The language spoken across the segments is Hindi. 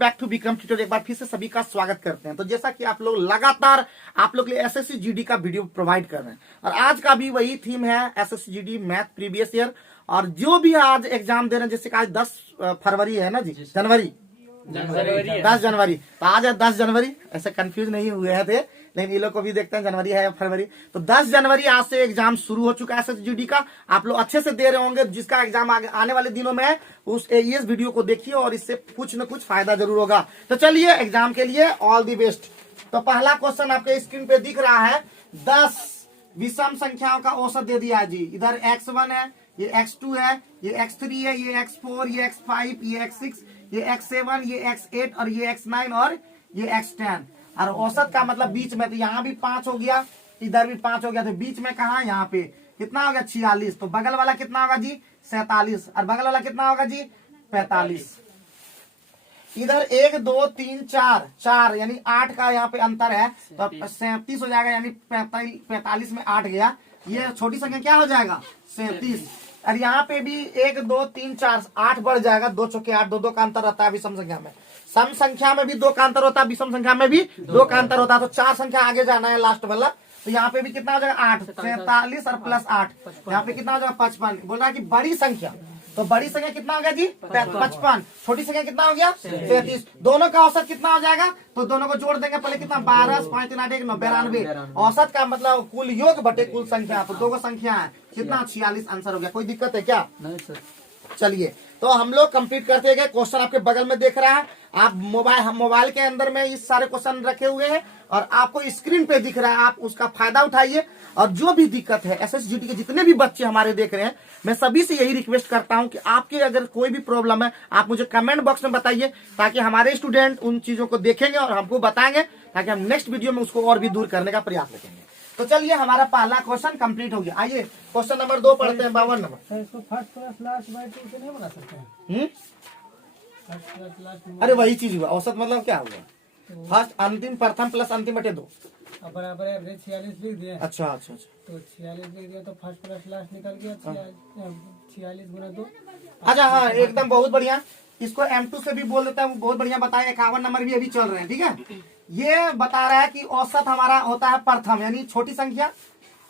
Back to Vikram tutorial. एक बार फिर से सभी का स्वागत करते हैं। तो जैसा कि आप लोग लगातार आप लोग के लिए एसएससी जीडी का वीडियो प्रोवाइड कर रहे हैं और आज का भी वही थीम है SSC GD math previous year. और जो भी आज एग्जाम दे रहे हैं, जैसे कि आज 10 फरवरी है ना जी, जनवरी 10 जनवरी, तो आज है 10 जनवरी। ऐसे कंफ्यूज नहीं हुए थे, लेकिन ये लोग को भी देखते हैं जनवरी है या फरवरी। तो 10 जनवरी आज से एग्जाम शुरू हो चुका है एसएसजीडी का। आप लोग अच्छे से दे रहे होंगे। जिसका एग्जाम आने वाले दिनों में है उस इस वीडियो को देखिए और इससे कुछ न कुछ फायदा जरूर होगा। तो चलिए एग्जाम के लिए ऑल दी बेस्ट। तो पहला क्वेश्चन आपके स्क्रीन पे दिख रहा है। 10 विषम संख्याओं का औसत दे दिया है जी। इधर x1 है, ये x2 है, ये x3 है, ये x4, ये x5, ये x6, ये x7, ये x8 और ये x9 और ये x10। और औसत का मतलब बीच में, तो यहाँ भी 5 हो गया, इधर भी 5 हो गया, तो बीच में कहा यहाँ पे कितना होगा 46। तो बगल वाला कितना होगा जी 47 और बगल वाला कितना होगा जी 45। इधर 1 2 3 4 यानी 8 का यहाँ पे अंतर है, तो 37 हो जाएगा, यानी 45 में 8 गया। ये छोटी संख्या क्या हो जाएगा 37। और यहाँ पे भी 1 2 3 4 8 बढ़ जाएगा, 2 चौके 8, 2 का अंतर रहता है विषम संख्या में। सम संख्या में भी 2 का अंतर होता है, विषम संख्या में भी 2 का अंतर होता है। तो 4 संख्या आगे जाना है लास्ट वाला। तो यहाँ पे भी कितना हो जाएगा 8, 47 और प्लस 8, यहाँ पे कितना हो जाएगा 55। बोल रहा है कि बड़ी संख्या, तो बड़ी संख्या कितना हो गया जी 55। छोटी संख्या कितना हो गया 33। दोनों का औसत कितना हो जाएगा, तो दोनों को जोड़ देंगे। पहले कितना 12, 5 3 8 1 9 92। औसत का मतलब कुल योग बटे कुल संख्या, तो 2 संख्या है कितना 46 आंसर हो गया। कोई दिक्कत है क्या? नहीं सर। चलिए तो हम लोग कंप्लीट करते गए। क्वेश्चन आपके बगल में देख रहा है, आप मोबाइल के अंदर में इस सारे क्वेश्चन रखे हुए हैं और आपको स्क्रीन पे दिख रहा है। आप उसका फायदा उठाइए। और जो भी दिक्कत है एसएसजीडी के जितने भी बच्चे हमारे देख रहे हैं, मैं सभी से यही रिक्वेस्ट करता हूं कि आपके अगर कोई भी प्रॉब्लम है आप मुझे कमेंट बॉक्स में बताइए, ताकि हमारे स्टूडेंट उन चीजों को देखेंगे और हमको बताएंगे, ताकि हम नेक्स्ट वीडियो में उसको और भी दूर करने का प्रयास करेंगे। तो चलिए हमारा पहला क्वेश्चन कंप्लीट हो गया। आइए क्वेश्चन नंबर 2 पढ़ते हैं। 52 नंबर। इसको फर्स्ट क्लास लास्ट बाय 2 से नहीं बना सकते हैं? फर्स्ट क्लास लास्ट अरे वही चीज हुआ, औसत मतलब क्या हुआ, फर्स्ट अंतिम प्रथम प्लस अंतिम बटे 2 बराबर एवरेज 46 लिख दिया। अच्छा अच्छा अच्छा, तो 46 लिख दिया, तो फर्स्ट क्लास लास्ट निकल गया 46 गुना 2। अच्छा हाँ एकदम बहुत बढ़िया। इसको M2 से भी बोल देता हूँ, बहुत बढ़िया बताया। 51 नंबर भी अभी चल रहे हैं, ठीक है। ये बता रहा है कि औसत हमारा होता है प्रथम यानी छोटी संख्या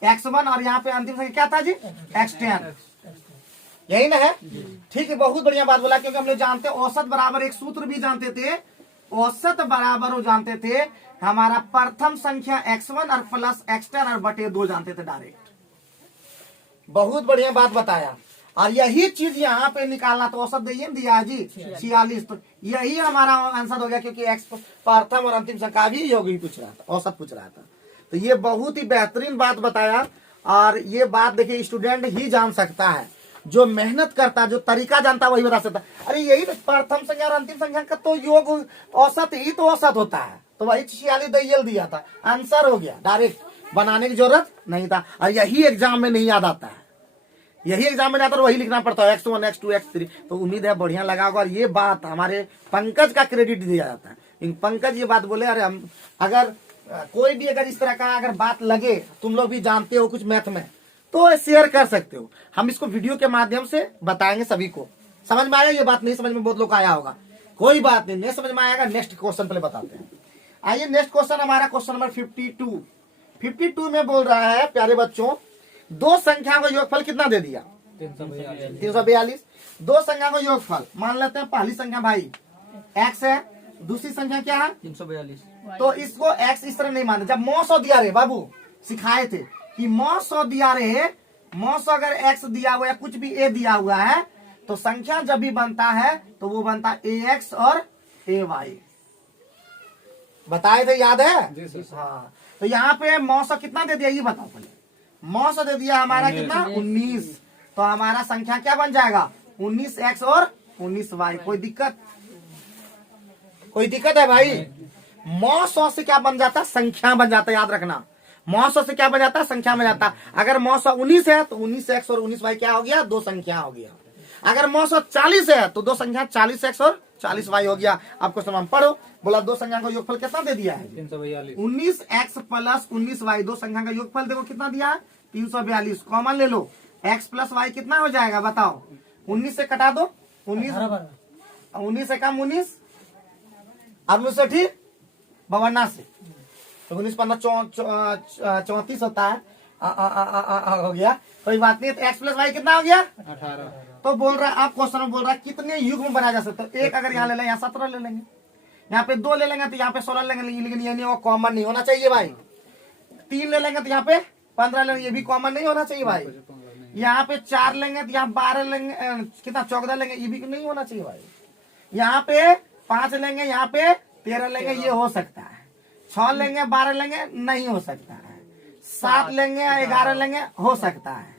x1 और यहाँ पे अंतिम संख्या क्या था जी x10, यही ना है। ठीक है, बहुत बढ़िया बात बोला, क्योंकि हम लोग जानते औसत बराबर एक सूत्र भी जानते थे। औसत बराबर वो जानते थे हमारा प्रथम संख्या x1 और प्लस x10 और बटे 2 जानते थे डायरेक्ट। बहुत बढ़िया बात बताया। और यही चीज यहाँ पे निकालना, तो औसत दिया है जी 46। तो यही हमारा आंसर हो गया, क्योंकि एक्स प्रथम और अंतिम संख्या भी योग ही पूछ रहा था, औसत पूछ रहा था। तो ये बहुत ही बेहतरीन बात बताया। और ये बात देखिए स्टूडेंट ही जान सकता है, जो मेहनत करता है, जो तरीका जानता है वही बता सकता है। अरे यही प्रथम संख्या और अंतिम संख्या का तो योग औसत ही तो औसत होता है। तो वही 46 दिया था, आंसर हो गया डायरेक्ट, बनाने की जरूरत नहीं था। और यही एग्जाम में नहीं याद आता है, यही एग्जाम में जाता है, वही लिखना पड़ता है x1 x2 x3। तो उम्मीद है बढ़िया लगा होगा। और ये बात हमारे पंकज का क्रेडिट दिया जाता है। इन पंकज ये बात बोले, अरे हम अगर कोई भी अगर इस तरह का अगर बात लगे, तुम लोग भी जानते हो कुछ मैथ में, तो शेयर कर सकते हो। हम इसको वीडियो के माध्यम से बताएंगे सभी को। समझ में आया? ये बात नहीं समझ में बहुत लोग आया होगा, कोई बात नहीं समझ में आएगा। नेक्स्ट क्वेश्चन पहले बताते हैं। आइए नेक्स्ट क्वेश्चन हमारा क्वेश्चन नंबर 52 में बोल रहा है प्यारे बच्चों, 2 संख्या का योगफल कितना दे दिया 342। 2 संख्या का योगफल मान लेते हैं। पहली संख्या भाई x है, दूसरी संख्या क्या है 342। तो इसको x इस तरह नहीं मानते। जब 900 दिया रे बाबू, सिखाए थे कि 900 दिया रे, 900 अगर x दिया हुआ या कुछ भी a दिया हुआ है, तो संख्या जब भी बनता है तो वो बनता है ax और ay। बताए थे, याद है? हाँ। तो यहाँ पे 900 कितना दे दिया ये बताओ पहले। 900 दे दिया हमारा कितना 19। तो हमारा संख्या क्या बन जाएगा 19x और 19y। कोई दिक्कत है भाई? 900 से क्या बन जाता है संख्या बन जाता है, याद रखना। 900 से क्या बन जाता है संख्या बन जाता है। अगर 919 है तो 19x और 19y क्या हो गया 2 संख्या हो गया। अगर 940 है तो 2 संख्या 40x और 40y हो गया। आपको समान पढ़ो, बोला 2 संख्या का योगफल कितना दे दिया है 19x प्लस 19y। 2 संख्या का योगफल देखो कितना दिया है 342। कॉमन ले लो, x प्लस y कितना हो जाएगा बताओ। 19 से कटा दो, 19 से कम 19 अब 59 से तो 19 15 34 होता है। हो गया, कोई बात नहीं। तो x प्लस वाई कितना हो गया 18। तो बोल रहा है, आप क्वेश्चन में बोल रहा है कितने युग्म बनाया जा सकता है। एक अगर यहाँ ले लें, यहाँ 17 ले लेंगे, यहाँ पे 2 ले लेंगे तो यहाँ पे 16 लेंगे, लेकिन ये नहीं हो, कॉमन नहीं होना चाहिए भाई। 3 ले लेंगे तो यहाँ पे 15 लेंगे, ये भी कॉमन नहीं होना चाहिए भाई। यहाँ पे 4 लेंगे तो यहाँ 12 लेंगे, कितना 14 लेंगे, ये भी नहीं होना चाहिए भाई। यहाँ पे 5 लेंगे, यहाँ पे 13 लेंगे, ये हो सकता है। 6 लेंगे 12 लेंगे, नहीं हो सकता है। 7 लेंगे 11 लेंगे, हो सकता है।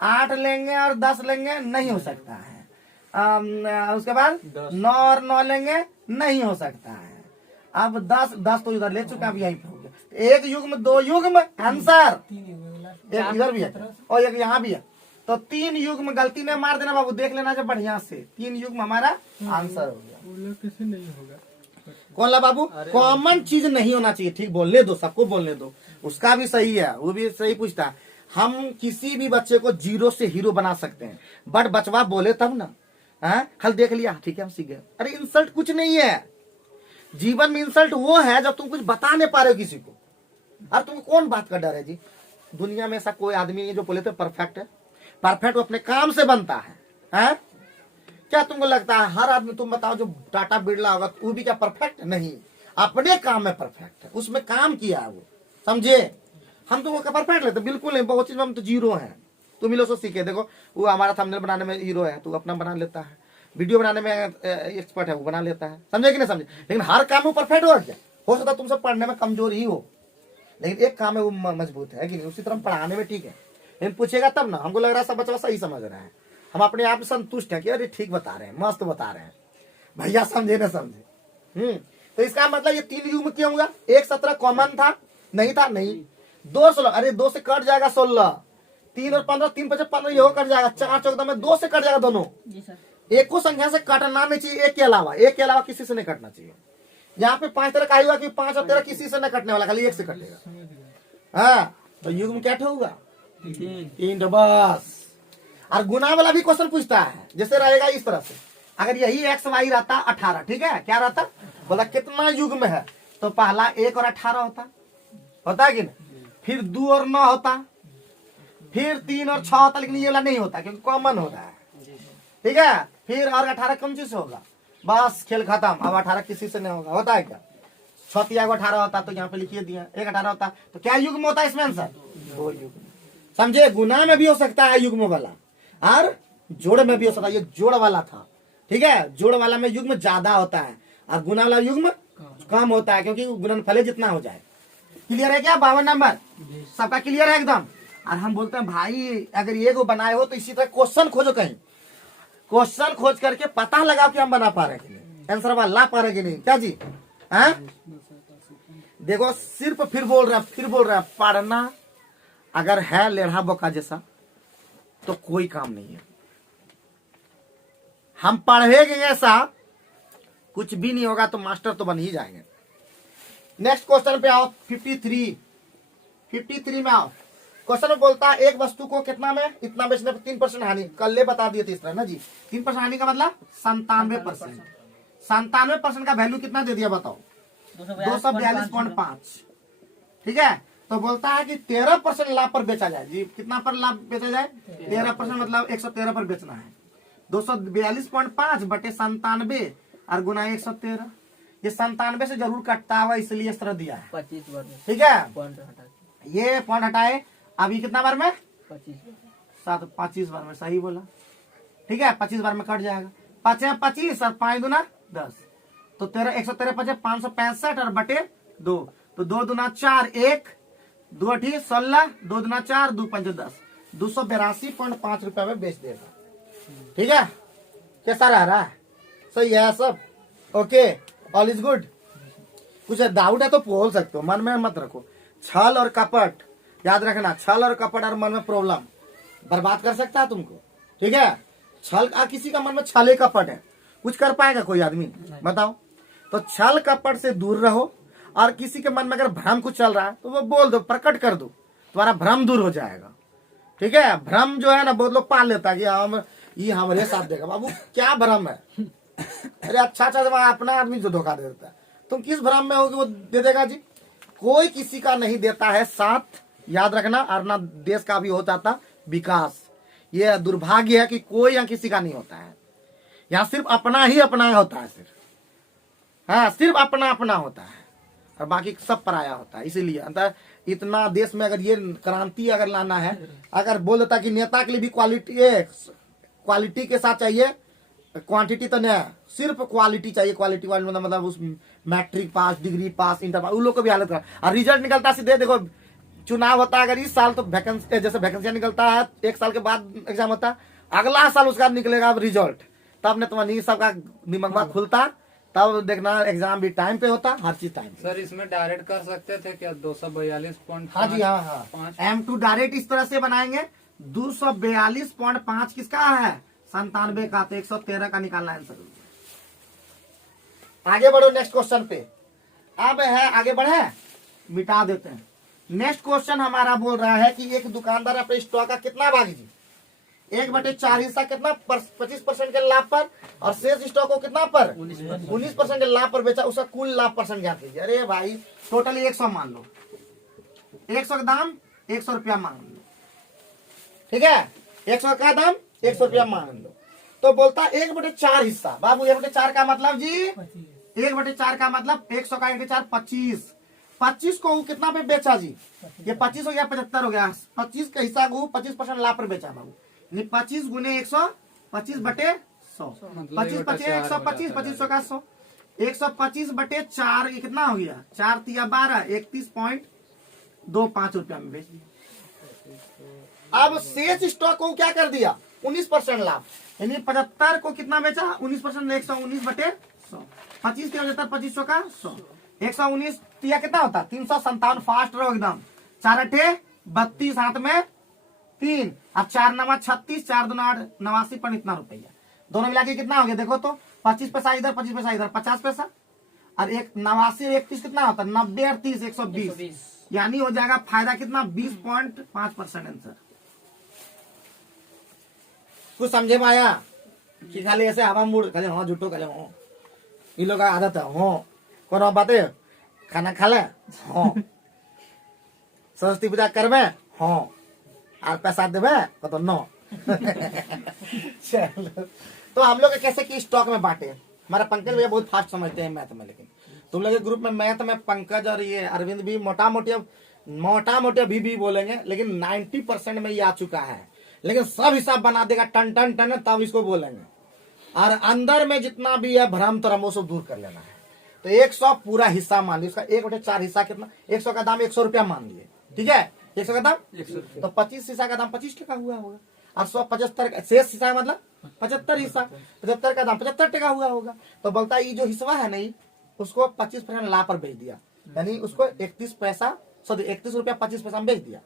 8 लेंगे और 10 लेंगे, नहीं हो सकता है। उसके बाद 9 और 9 लेंगे, नहीं हो सकता है। अब 10 तो इधर ले चुके हैं, अब यहीं पे हो गया। एक युग्म, 2 युग्म, आंसर एक इधर भी है और एक यहाँ भी है। तो 3 युग्म गलती में मार देना बाबू, देख लेना जब बढ़िया से। 3 युग्म हमारा आंसर हो गया। किसी नहीं होगा कौन ला बाबू, कॉमन चीज नहीं होना चाहिए। ठीक, बोलने दो, सबको बोलने दो, उसका भी सही है, वो भी सही पूछता है। हम किसी भी बच्चे को 0 से हीरो बना सकते हैं, बट बचवा बोले तब ना। हल देख लिया, ठीक है हम सीख गए। अरे इंसल्ट कुछ नहीं है जीवन में। इंसल्ट वो है जब तुम कुछ बता नहीं पा रहे हो किसी को। और तुमको कौन बात का डर है जी? दुनिया में ऐसा कोई आदमी नहीं है जो बोले तो परफेक्ट है। परफेक्ट वो अपने काम से बनता है? क्या तुमको लगता है हर आदमी, तुम बताओ जो टाटा बिरला होगा वो भी क्या परफेक्ट? नहीं, अपने काम में परफेक्ट है, उसमें काम किया है वो, समझे। हम तुमको परफेक्ट लेते बिल्कुल नहीं, बहुत चीज में हम तो 0 हैं। तुम ही लोग से सीखे, देखो वो हमारा थंबनेल बनाने में हीरो है, तू अपना बना लेता है। वीडियो बनाने में एक्सपर्ट है, वो बना लेता है, समझे कि नहीं समझे। लेकिन हर काम में परफेक्ट हो क्या? हो सकता है तुमसे पढ़ने में कमजोर ही हो, लेकिन एक काम है वो मजबूत है कि नहीं। उसी तरह पढ़ाने में ठीक है, लेकिन पूछेगा तब ना। हमको लग रहा है सब बच्चा सही समझ रहा है, हम अपने आप में संतुष्ट हैं कि अरे ठीक बता रहे हैं, मस्त बता रहे हैं, भैया समझे ना समझे। तो इसका मतलब ये 3 युग्म क्यों होगा? 1 17 कॉमन था, नहीं था, नहीं। 2 16, अरे 2 से कट जाएगा 16। 3 और 15, 3 5 15, ये हो कट जाएगा। 4 14 में 2 से कट जाएगा दोनों। एक को संख्या से काटना नहीं चाहिए, एक के अलावा किसी से नहीं कटना चाहिए। यहाँ पे 5 13 का हुआ कि 5 और 13 किसी से नहीं कटने वाला, खाली 1 से कटेगा। हाँ, तो युग्म क्या होगा? 3 बस। और गुना वाला भी क्वेश्चन पूछता है, जैसे रहेगा इस तरह से। अगर यही x y रहता 18, ठीक है, क्या रहता? बोला कितना युग्म है, तो पहला 1 और 18 होता है कि नहीं। फिर 2 और 9 होता, फिर 3 और 6 होता, लेकिन ये वाला नहीं होता क्योंकि कॉमन होता है, ठीक है। फिर और 18 कौन चीज से होगा? बस खेल खत्म। अब 18 किसी से नहीं होगा, होता है क्या? 6 18 होता तो यहाँ पे लिखिए दिया, 1 18 होता तो क्या युग्म होता है इसमें आंसर? 2 युग्म, समझे। गुना में भी हो सकता है युग्म वाला, और जोड़ में भी हो सकता है। ये जोड़ वाला था, ठीक है। जोड़ वाला में युग्म ज्यादा होता है और गुना वाला युग्म कम होता है, क्योंकि गुणनफल जितना हो जाए। क्लियर है क्या? 52 नंबर सबका क्लियर है एकदम। और हम बोलते हैं भाई अगर ये को बनाए हो तो इसी तरह क्वेश्चन खोजो, कहीं क्वेश्चन खोज करके पता लगाओ कि हम बना पा रहे हैं, आंसर ला पा रहे कि नहीं। क्या जी? देखो सिर्फ फिर बोल रहे हैं पढ़ना अगर है लेढ़ा बोका जैसा तो कोई काम नहीं है। हम पढ़ेंगे ऐसा कुछ भी नहीं होगा तो मास्टर तो बन ही जाएंगे। नेक्स्ट क्वेश्चन पे आओ। 53 में आओ। क्वेश्चन में बोलता है एक वस्तु को कितना में इतना बेचने पर 3% हानि। कल बता दिए थे इस तरह ना जी। 3% हानि का मतलब 97%। 97% का वैल्यू कितना दे दिया बताओ? 242.5, ठीक है। तो बोलता है कि 13% लाभ पर बेचा जाए जी। कितना पर लाभ बेचा जाए? 13%, मतलब 113 पर बेचना है। 242.5 बटे 97 और गुना 113। ये 97 से जरूर कटता हुआ, इसलिए इस तरह दिया है। 25 बार में, ठीक है, पॉइंट हटा, ये पॉइंट हटाए। अभी कितना बार में? 25 बार में, सही बोला, ठीक है। 25 बार में कट जाएगा। 5 25 और 5 दूना 10, तो 113 5 565 और बटे 2, तो 2 दूना 4, 1 2 8 16, 2 दूना 4, 2 5 10, 282.5 रुपए में बेच देगा। ठीक है, कैसा रहा है? सही है सब? Okay, all is good. कुछ डाउट है तो बोल सकते हो, मन में मत रखो। छल और कपट याद रखना, छल और कपट और मन में प्रॉब्लम बर्बाद कर सकता है तुमको। ठीक है, छल किसी का मन में छल कपट है, कुछ कर पाएगा कोई आदमी? बताओ। तो छल कपट से दूर रहो, और किसी के मन में अगर भ्रम कुछ चल रहा है तो वो बोल दो, प्रकट कर दो, तुम्हारा भ्रम दूर हो जाएगा। ठीक है, भ्रम जो है ना बहुत लोग पाल लेता है कि हम ये हमारे साथ देगा। बाबू क्या भ्रम है? अरे अच्छा अपना आदमी जो धोखा दे देता है, तुम किस भ्रम में होगे वो दे देगा जी? कोई किसी का नहीं देता है साथ, याद रखना, और ना देश का भी हो जाता विकास। ये दुर्भाग्य है कि कोई यहाँ किसी का नहीं होता है, यहाँ सिर्फ अपना ही अपना होता है, सिर्फ हाँ सिर्फ अपना अपना होता है और बाकी सब पराया होता है। इसीलिए अंतर इतना देश में अगर ये क्रांति अगर लाना है, अगर बोल देता कि नेता के लिए भी क्वालिटी के साथ चाहिए, क्वांटिटी तो नहीं, सिर्फ क्वालिटी चाहिए। क्वालिटी वाले मतलब उस मैट्रिक पास, डिग्री पास, इंटर पास, उन लोग को भी हालत कर, और रिजल्ट निकलता सीधे देखो चुनाव होता है अगर इस साल तो वैकेंसी जैसे वैकेंसी निकलता है, एक साल के बाद एग्जाम होता है, अगला साल उसका निकलेगा रिजल्ट, तब ने तुम्हारी सबका दिमाग खुलता, तब देखना एग्जाम भी टाइम पे होता, हर चीज टाइम पे। सर इसमें डायरेक्ट कर सकते थे क्या 242.5? हाँ जी हाँ, M2 डायरेक्ट इस तरह से बनाएंगे। 242.5 किसका है? 97 का, तो 113 का निकालना आंसर। आगे बढ़ो नेक्स्ट क्वेश्चन पे। अब है आगे बढ़े, मिटा देते हैं। नेक्स्ट क्वेश्चन हमारा बोल रहा है कि एक दुकानदार अपने स्टॉक का कितना भाग जी? 1/4 हिस्सा कितना 25% के लाभ पर, और शेष स्टॉक को कितना पर 19% के लाभ पर बेचा, उसका कुल लाभ परसेंट ज्ञात कीजिए। अरे भाई टोटल 100 मान लो, 100 का दाम 100 रुपया मान लो, ठीक है, 100 का दाम 100 रुपया मान लो। तो बोलता 1/4 हिस्सा, बाबू 1/4 का मतलब जी, 1/4 का मतलब 100 का 1/4 25 को वो कितना पे बेचा जी? ये 25 हो गया, 75 हो गया, 25 का हिस्सा को 25% लाभ पर बेचा बाबू। 25 गुने 100, 25/100, 25 25 125, 25 का 100, 125/4 ये कितना हो गया? 4 तिया 12, 31.25 रुपया में बेच दिया। अब शेष स्टॉक को क्या कर दिया? 19% लाभ, यानी 75 को कितना बेचा? 19%, 119/100, 25 के 75, 25 का 100, 119 तिया कितना होता? 357, फास्ट रहो एकदम, 4 8 32, हाथ में 3, अब 4 9 36, 4 2 8 89 पर इतना रुपया, दोनों मिला के कितना हो गया देखो तो? 25 पैसा इधर, 25 पैसा इधर, 50 पैसा, और 89 और 31 कितना होता? 90 और 30 120, यानी हो जाएगा फायदा कितना? 20.5% आंसर। कुछ समझे में आया कि खाली ऐसे हवा मूड खाली हाँ झूठो खाली हाँ, इन लोग का आदत है हाँ, कौन बातें खाना खा ले हाँ, सरस्वती पूजा करबे हाँ, और पैसा देवे तो नो। चलो तो हम लोग कैसे कि स्टॉक में बांटे। हमारा पंकज भैया बहुत फास्ट समझते हैं मैथ में, लेकिन तुम लोग के ग्रुप में मैथ में पंकज और ये अरविंद भी मोटा मोटी अभी भी बोलेंगे, लेकिन 90% में ये आ चुका है, लेकिन सब हिसाब बना देगा टन टन टन, तब इसको बोलेंगे। और अंदर में जितना भी है भ्रम तरम वो सब दूर कर लेना है। तो 100 पूरा हिस्सा मान लिया, इसका 1/4 हिस्सा कितना? 100 का दाम 100 रुपया मान लिए, ठीक है, 100 का दाम 100, तो 25 हिस्सा का दाम 25 टका हुआ होगा, और 175 शेष हिस्सा मतलब 75 हिस्सा, 75 का दाम 75 टका हुआ होगा। तो बोलता है ये जो हिस्सा है नहीं, उसको 25% लाभ पर बेच दिया, यानी उसको 31 पैसा 31 रुपया 25 पैसा में बेच दिया।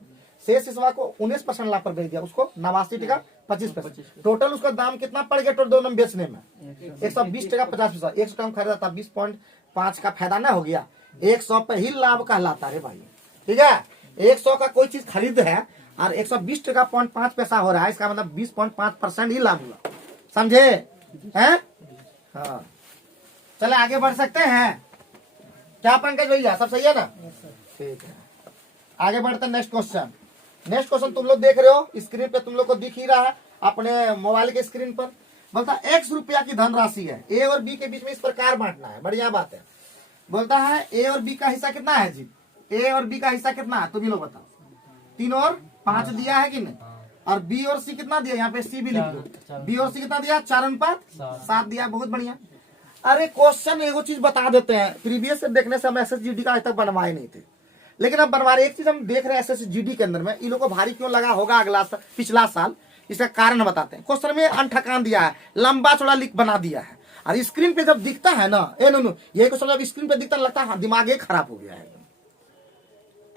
शेष हिस्सा को 19% लाभ पर बेच दिया, उसको 89 टका 25 पैसा। टोटल उसका दाम कितना पड़ गया टोटल दोनों बेचने में? 120 टका 50 पैसा। 100 टका खरीदा था, 20.5 का फायदा ना हो गया, 100 पे ही लाभ कहलाता है भाई, ठीक है। 100 का कोई चीज खरीद है और 120 टका 5 पैसा हो रहा है, इसका मतलब 20.5% ही लाभ हुआ, समझे हैं? हाँ चले आगे बढ़ सकते हैं क्या पंकज भैया? सब सही है ना? ठीक है, आगे बढ़ते हैं नेक्स्ट क्वेश्चन। नेक्स्ट क्वेश्चन तुम लोग देख रहे हो स्क्रीन पे, तुम लोग को दिख ही रहा है अपने मोबाइल के स्क्रीन पर। बोलता है 1 रुपया की धनराशि है, ए और बी के बीच में इस प्रकार बांटना है। बढ़िया बात है। बोलता है ए और बी का हिस्सा कितना है जी? ए और बी का हिस्सा कितना है तुम ही लोग बताओ। 3 और 5 दिया है कि नहीं? और बी और सी कितना दिया? यहाँ पे सी भी लिख दो। बी और सी कितना दिया? 4:7 दिया। बहुत बढ़िया। अरे क्वेश्चन एगो चीज बता देते हैं, प्रीवियस से देखने से हम SSGD का आज तक बनवाए नहीं थे, लेकिन अब बनवा रहे। एक चीज हम देख रहे हैं SSGD के अंदर में इन लोगों को भारी क्यों लगा होगा अगला पिछला साल, इसका कारण बताते हैं। क्वेश्चन में अनठकान दिया है, लंबा चौड़ा लिख बना दिया है, और स्क्रीन पे जब दिखता है ना ये क्वेश्चन जब स्क्रीन पे दिखता लगता है दिमाग ही खराब हो गया है।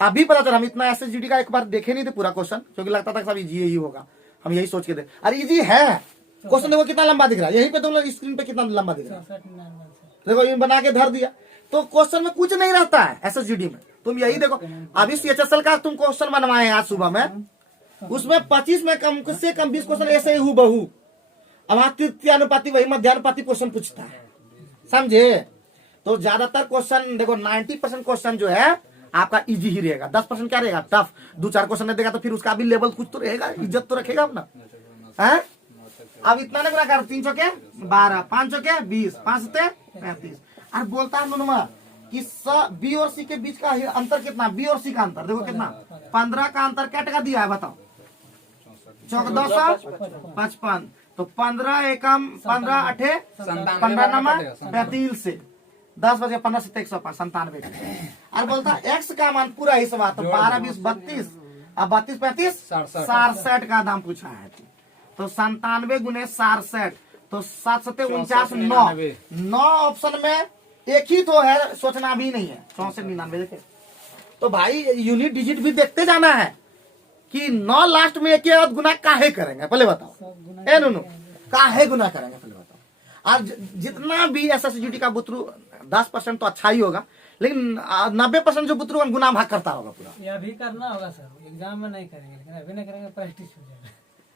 अभी पता चला, हम इतना SSGD का एक बार देखे नहीं थे पूरा क्वेश्चन, क्योंकि लगता था सब इजी ही होगा, हम यही सोच के थे। अरे इजी है क्वेश्चन, देखो कितना लंबा दिख रहा है, यहीं पे तुम लोग स्क्रीन पे कितना लंबा दिख रहा है, देखो ये बना के धर दिया। तो क्वेश्चन में कुछ नहीं रहता है SSGD में, तुम यही देखो। अभी CHSL का तुम क्वेश्चन बनवाए आज सुबह में, उसमें 25 में कम से कम 20 क्वेश्चन ऐसे ही हूबहू। अब तृतीयानुपाती वही मध्यानुपाती क्वेश्चन पूछता है, समझे? तो ज्यादातर क्वेश्चन देखो 90% क्वेश्चन जो है आपका इजी ही रहेगा, 10% क्या रहेगा टफ। 2-4 क्वेश्चन नहीं देगा तो फिर उसका भी लेवल कुछ तो रहेगा, इज्जत तो रखेगा अपना है। अब इतना नहीं कर 3 चौके 12, 5 चौके 20, 5 सते 35। और बोलता है नुनमा कि बी और सी के बीच का अंतर कितना, बी और सी का अंतर देखो कितना 15 का अंतर क्या टका दिया है बताओ, 1455। तो 15 एकम 15 अठे 15 नमा 35 से 10 बजे 15 से 105 97। और बोलता एक्स का मान पूरा ही सवाल तो 12 20 32 अब 32 35 67 का दाम पूछा है। तो 97 गुने 67 तो 7 सते 49 9 ऑप्शन में एक ही तो है, सोचना भी नहीं है 64 99 देखे। तो भाई यूनिट डिजिट भी देखते जाना है कि 9 लास्ट में एक ही गुना काहे करेंगे पहले बताओ, ए नो काहे गुना करेंगे पहले बताओ। और जितना भी SSGD का बुतरू 10% तो अच्छा ही होगा, लेकिन 90% जो बुतरू गुना भाग करता होगा पूरा। ये अभी करना होगा सर, एग्जाम में नहीं करेंगे, लेकिन अभी नहीं करेंगे प्रैक्टिस हो जाएगा।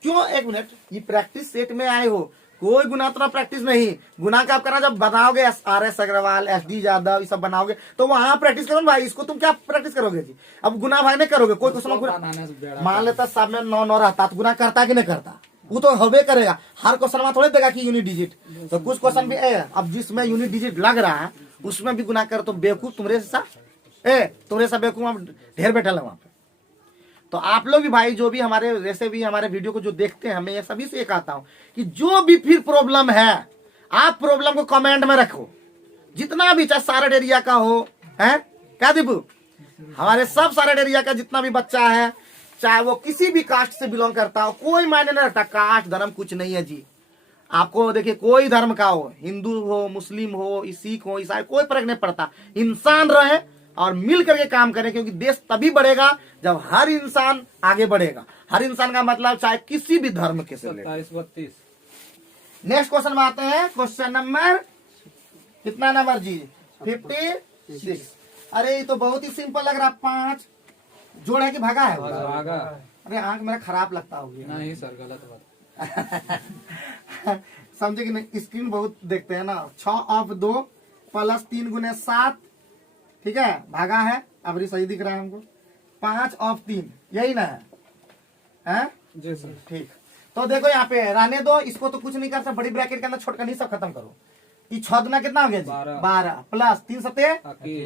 क्यों, एक मिनट, ये प्रैक्टिस सेट में आए हो, कोई गुना तो प्रैक्टिस नहीं। गुना का आप करना जब बनाओगे RS अग्रवाल SD यादव ये सब बनाओगे तो वहां प्रैक्टिस करो भाई। इसको तुम क्या प्रैक्टिस करोगे जी, अब गुना भाग नहीं करोगे। कोई क्वेश्चन मान लेता सब में 9 रहता तो गुना करता कि नहीं करता, वो तो हवे करेगा। हर क्वेश्चन में थोड़े देगा कि यूनिट डिजिट, तो कुछ क्वेश्चन भी अब जिसमें यूनिट डिजिट लग रहा है उसमें भी गुना कर तो बेवकूफ तुम्हारे सा बेवकूफ ढेर बैठा है वहां पे। तो आप लोग भी भाई जो भी हमारे वैसे भी हमारे वीडियो को जो देखते हैं, मैं सभी से ये कहता हूं कि जो भी फिर प्रॉब्लम है आप प्रॉब्लम को कमेंट में रखो, जितना भी, चाहे सारा एरिया का हो है क्या दीपू, हमारे सब सारे एरिया का जितना भी बच्चा है, चाहे वो किसी भी कास्ट से बिलोंग करता हो, कोई मायने नहीं रखता, कास्ट धर्म कुछ नहीं है जी। आपको देखिए कोई धर्म का हो, हिंदू हो मुस्लिम हो सिख हो ईसाई, कोई फर्क नहीं पड़ता। इंसान रहे और मिल करके काम करें, क्योंकि देश तभी बढ़ेगा जब हर इंसान आगे बढ़ेगा। हर इंसान का मतलब चाहे किसी भी धर्म के से। 27-32। नेक्स्ट क्वेश्चन में आते हैं, क्वेश्चन नंबर कितना नंबर जी 56। अरे ये तो बहुत ही सिंपल लग रहा, 5 जोड़ है कि भागा है? भागा। अरे आंख मेरा खराब लगता होगा। नहीं सर गलत बात। समझे कि नहीं, स्क्रीन बहुत देखते हैं ना। 6 ऑफ 2 प्लस 3 गुने 7, ठीक है, भागा है, अब ये सही दिख रहा है हमको। 5 ऑफ 3 यही ना है? जी सर। ठीक, तो देखो यहाँ पे रहने दो, इसको तो कुछ नहीं कर सकते, बड़ी ब्रैकेट के अंदर छोटका नहीं, सब खत्म करो। ये 6 दुना कितना हो गया जी 12 प्लस 3 सते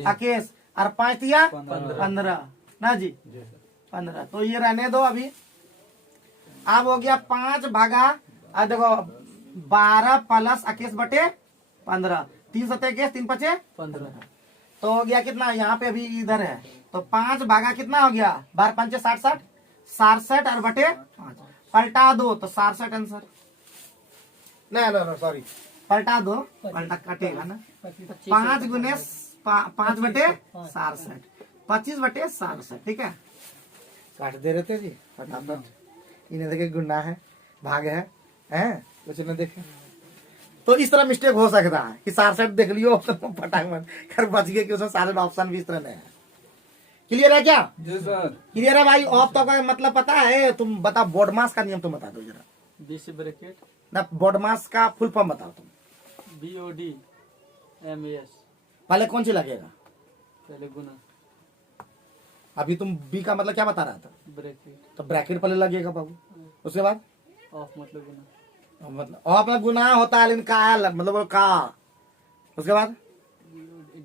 21 और 5 दिया 15 ना जी 15। तो ये रहने दो अभी। अब हो गया 5 भागा, अब देखो 12 प्लस 21 बटे 15, 3 सते 21 3 पचे 15, तो हो गया कितना, यहाँ पे अभी इधर है तो 5 भागा कितना हो गया 12 पंचे 60 67 और बटे 5 पलटा दो तो 67 आंसर। नहीं सॉरी, पलटा दो, पलटा कटेगा ना। 5 गुने 5 बटे 67 25 बटे 67, ठीक है, काट दे रहे थे जी फटाफट। इन्हें देखे गुना है भाग है कुछ नहीं देखे। तो इस तरह मिस्टेक हो सकता है कि 67 देख लियो ऑप्शन फटाक मत कर, बच गए कि उसमें सारे ऑप्शन भी इस तरह नहीं है। क्लियर है क्या? जी सर। क्लियर है भाई? ऑफ तो का मतलब पता है? तुम बताओ बोर्डमास का नियम तुम बता दो जरा। BC ब्रैकेट ना बोर्डमास का फुल फॉर्म बताओ तुम। BOD MAS। पहले कौन सी लगेगा? पहले गुना। अभी तुम बी का मतलब क्या बता रहा था? ब्रैकेट। तो ब्रैकेट पहले लगेगा बाबू, उसके बाद ऑफ मतलब गुना। मतलब ऑफ में गुना होता है, लेकिन का मतलब का, उसके बाद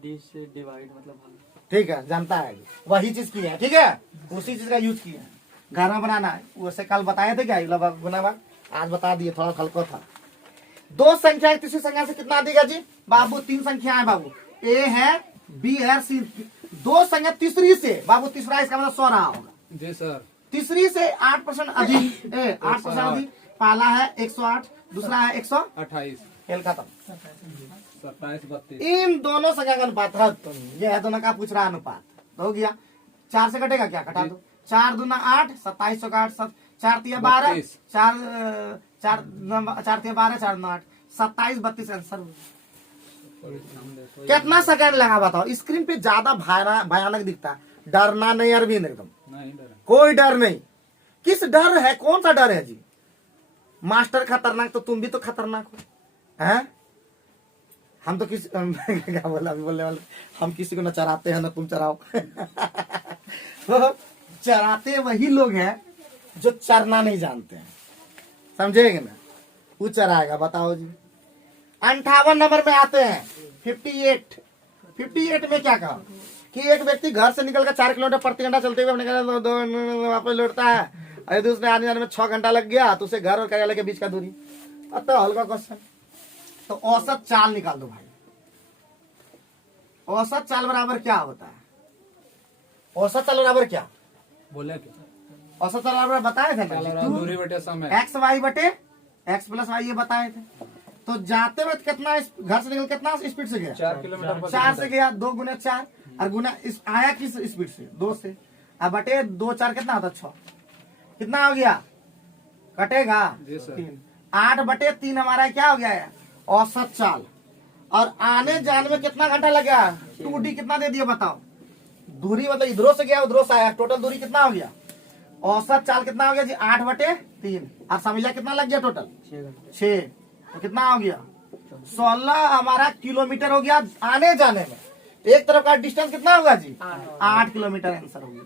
D से डिवाइड मतलब भाग। ठीक है, जानता है वही चीज की है, ठीक है, उसी चीज का यूज किया है। घर में बनाना है, वैसे कल बताए थे क्या गुना भाग, आज बता दिए, थोड़ा हल्का था। 2 संख्या तीसरी संख्या से कितना देगा जी बाबू? 3 संख्या है बाबू, A है B है C। 2 संख्या तीसरी से बाबू, तीसरा इसका मतलब 100 रहा होगा जी सर। तीसरी से 8% अधिक 8% अधिक। पहला है 108, दूसरा है 128 खेल खत्म। 27-32। इन दोनों संख्या का अनुपात है, तुम ये है दोनों का पूछ रहा अनुपात, तो हो गया 4 से कटेगा क्या, कटा दो। 4 दूना 8 27 का 8 4 तिया 12 4 तिया 12 4 9 8 27 32 आंसर। कितना सेकंड लगा बताओ? स्क्रीन पे ज्यादा भयानक दिखता है, डरना नहीं अरविंद, एकदम नहीं डरा। कोई डर नहीं। किस डर है, कौन सा डर है जी? मास्टर खतरनाक तो तुम भी तो खतरनाक हो, हैं? हम तो किसी क्या बोला अभी बोलने वाले, हम किसी को न चराते हैं न तुम चराओ। तो चराते वही लोग हैं जो चरना नहीं जानते हैं, समझेंगे ना, वो चराएगा। बताओ जी। 58 नंबर में आते हैं 58 में क्या कहा कि एक व्यक्ति घर से निकलकर 4 किलोमीटर प्रति घंटा चलते हुए अपने घर वापस लौटता है, और यदि उसने आने जाने में 6 घंटा लग गया तो उसे घर और कार्यालय के बीच का दूरी। तो हल्का क्वेश्चन। तो औसत चाल निकाल दो भाई। औसत चाल बराबर क्या होता है? औसत चाल बराबर क्या? बोले क्या? औसत चाल बराबर बताए थे चल ना, रहा दूरी बटे समय। एक्स वाई बटे एक्स प्लस वाई, ये बताए थे। तो जाते वक्त कितना घर से निकल कितना स्पीड से गया? 4 किलोमीटर प्रति 4 घंटा। से गया, 2 गुना 4 और गुना आया किस स्पीड से? 2 से। अब बटे 2 4 कितना होता? 6। कितना हो गया? कटेगा जी सर। 3। 8 बटे 3 हमारा क्या हो गया है? औसत चाल। और आने जाने में कितना घंटा लगा? 2D कितना दे दिया बताओ? दूरी मतलब इधरों से गया उधरों से आया, टोटल दूरी कितना हो गया? औसत चाल कितना हो गया जी? 8 बटे 3। और समझिए कितना लग गया टोटल? 6। तो कितना हो गया? 16 हमारा किलोमीटर हो गया आने जाने में। तो एक तरफ का डिस्टेंस कितना होगा जी? 8 किलोमीटर आंसर होगा।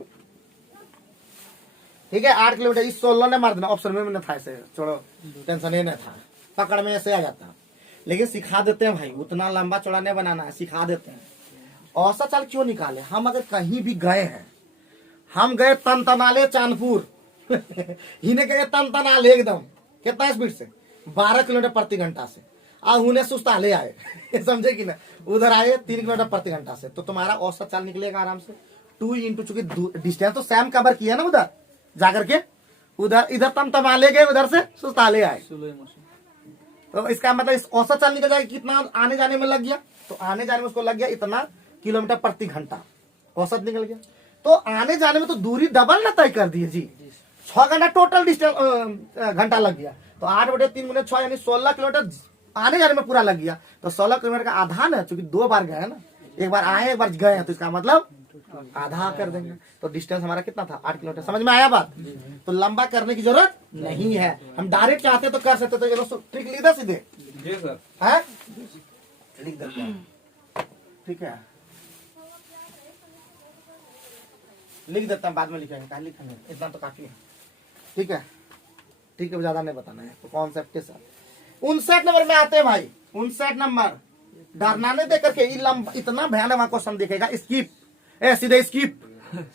ठीक है, 8 किलोमीटर। इस 16 ने मार देना, ऑप्शन में नहीं था ऐसे, छोड़ो टेंशन ही नहीं था, पकड़ में ऐसे आ जाता। लेकिन सिखा देते हैं भाई, उतना लंबा चौड़ा नहीं बनाना है, सिखा देते हैं। औसत चाल क्यों निकाले? हम अगर कहीं भी गए हैं, हम गए तनतनाले चांदपुर इन्हें गए तनतनाले एकदम कितना स्पीड से? 12 किलोमीटर प्रति घंटा से, और उन्हें सुस्ताले आए समझे कि ना, उधर आए 3 किलोमीटर प्रति घंटा से। तो तुम्हारा औसत चाल निकलेगा आराम से 2 इंटू, चूंकि डिस्टेंस तो सेम कवर किया ना उधर जाकर के, उधर इधर तमतमाले गए, उधर से सुस्ताले आए। तो इसका मतलब इस औसत चाल निकल जाएगी कितना आने जाने में लग गया? तो आने जाने में उसको लग गया इतना किलोमीटर प्रति घंटा, औसत निकल गया। तो आने जाने में तो दूरी डबल ना तय कर दिए जी। 6 घंटा टोटल डिस्टेंस घंटा लग गया। तो 8 बटे 3 गुने 6 यानी 16 किलोमीटर आने जाने में पूरा लग गया। तो 16 किलोमीटर का आधा ना, चूंकि 2 बार गए ना, एक बार आए एक बार गए हैं, तो इसका मतलब आधा कर देंगे। तो डिस्टेंस हमारा कितना था? 8 किलोमीटर। समझ में आया बात? तो लंबा करने की जरूरत नहीं है, हम डायरेक्ट चाहते तो कर सकते। तो ट्रिक लिख दे सीधे जी सर। है, लिख देते हैं। ठीक है, लिख देता हूँ, बाद में लिखेंगे, कहा लिखेंगे, इतना तो काफी है। ठीक है, ठीक है, ज्यादा नहीं बताना है। तो कॉन्सेप्ट के साथ 59 नंबर में आते हैं भाई। 59 नंबर डरना नहीं दे करके, इतना भयानक क्वेश्चन देखेगा, स्किप सीधे स्किप,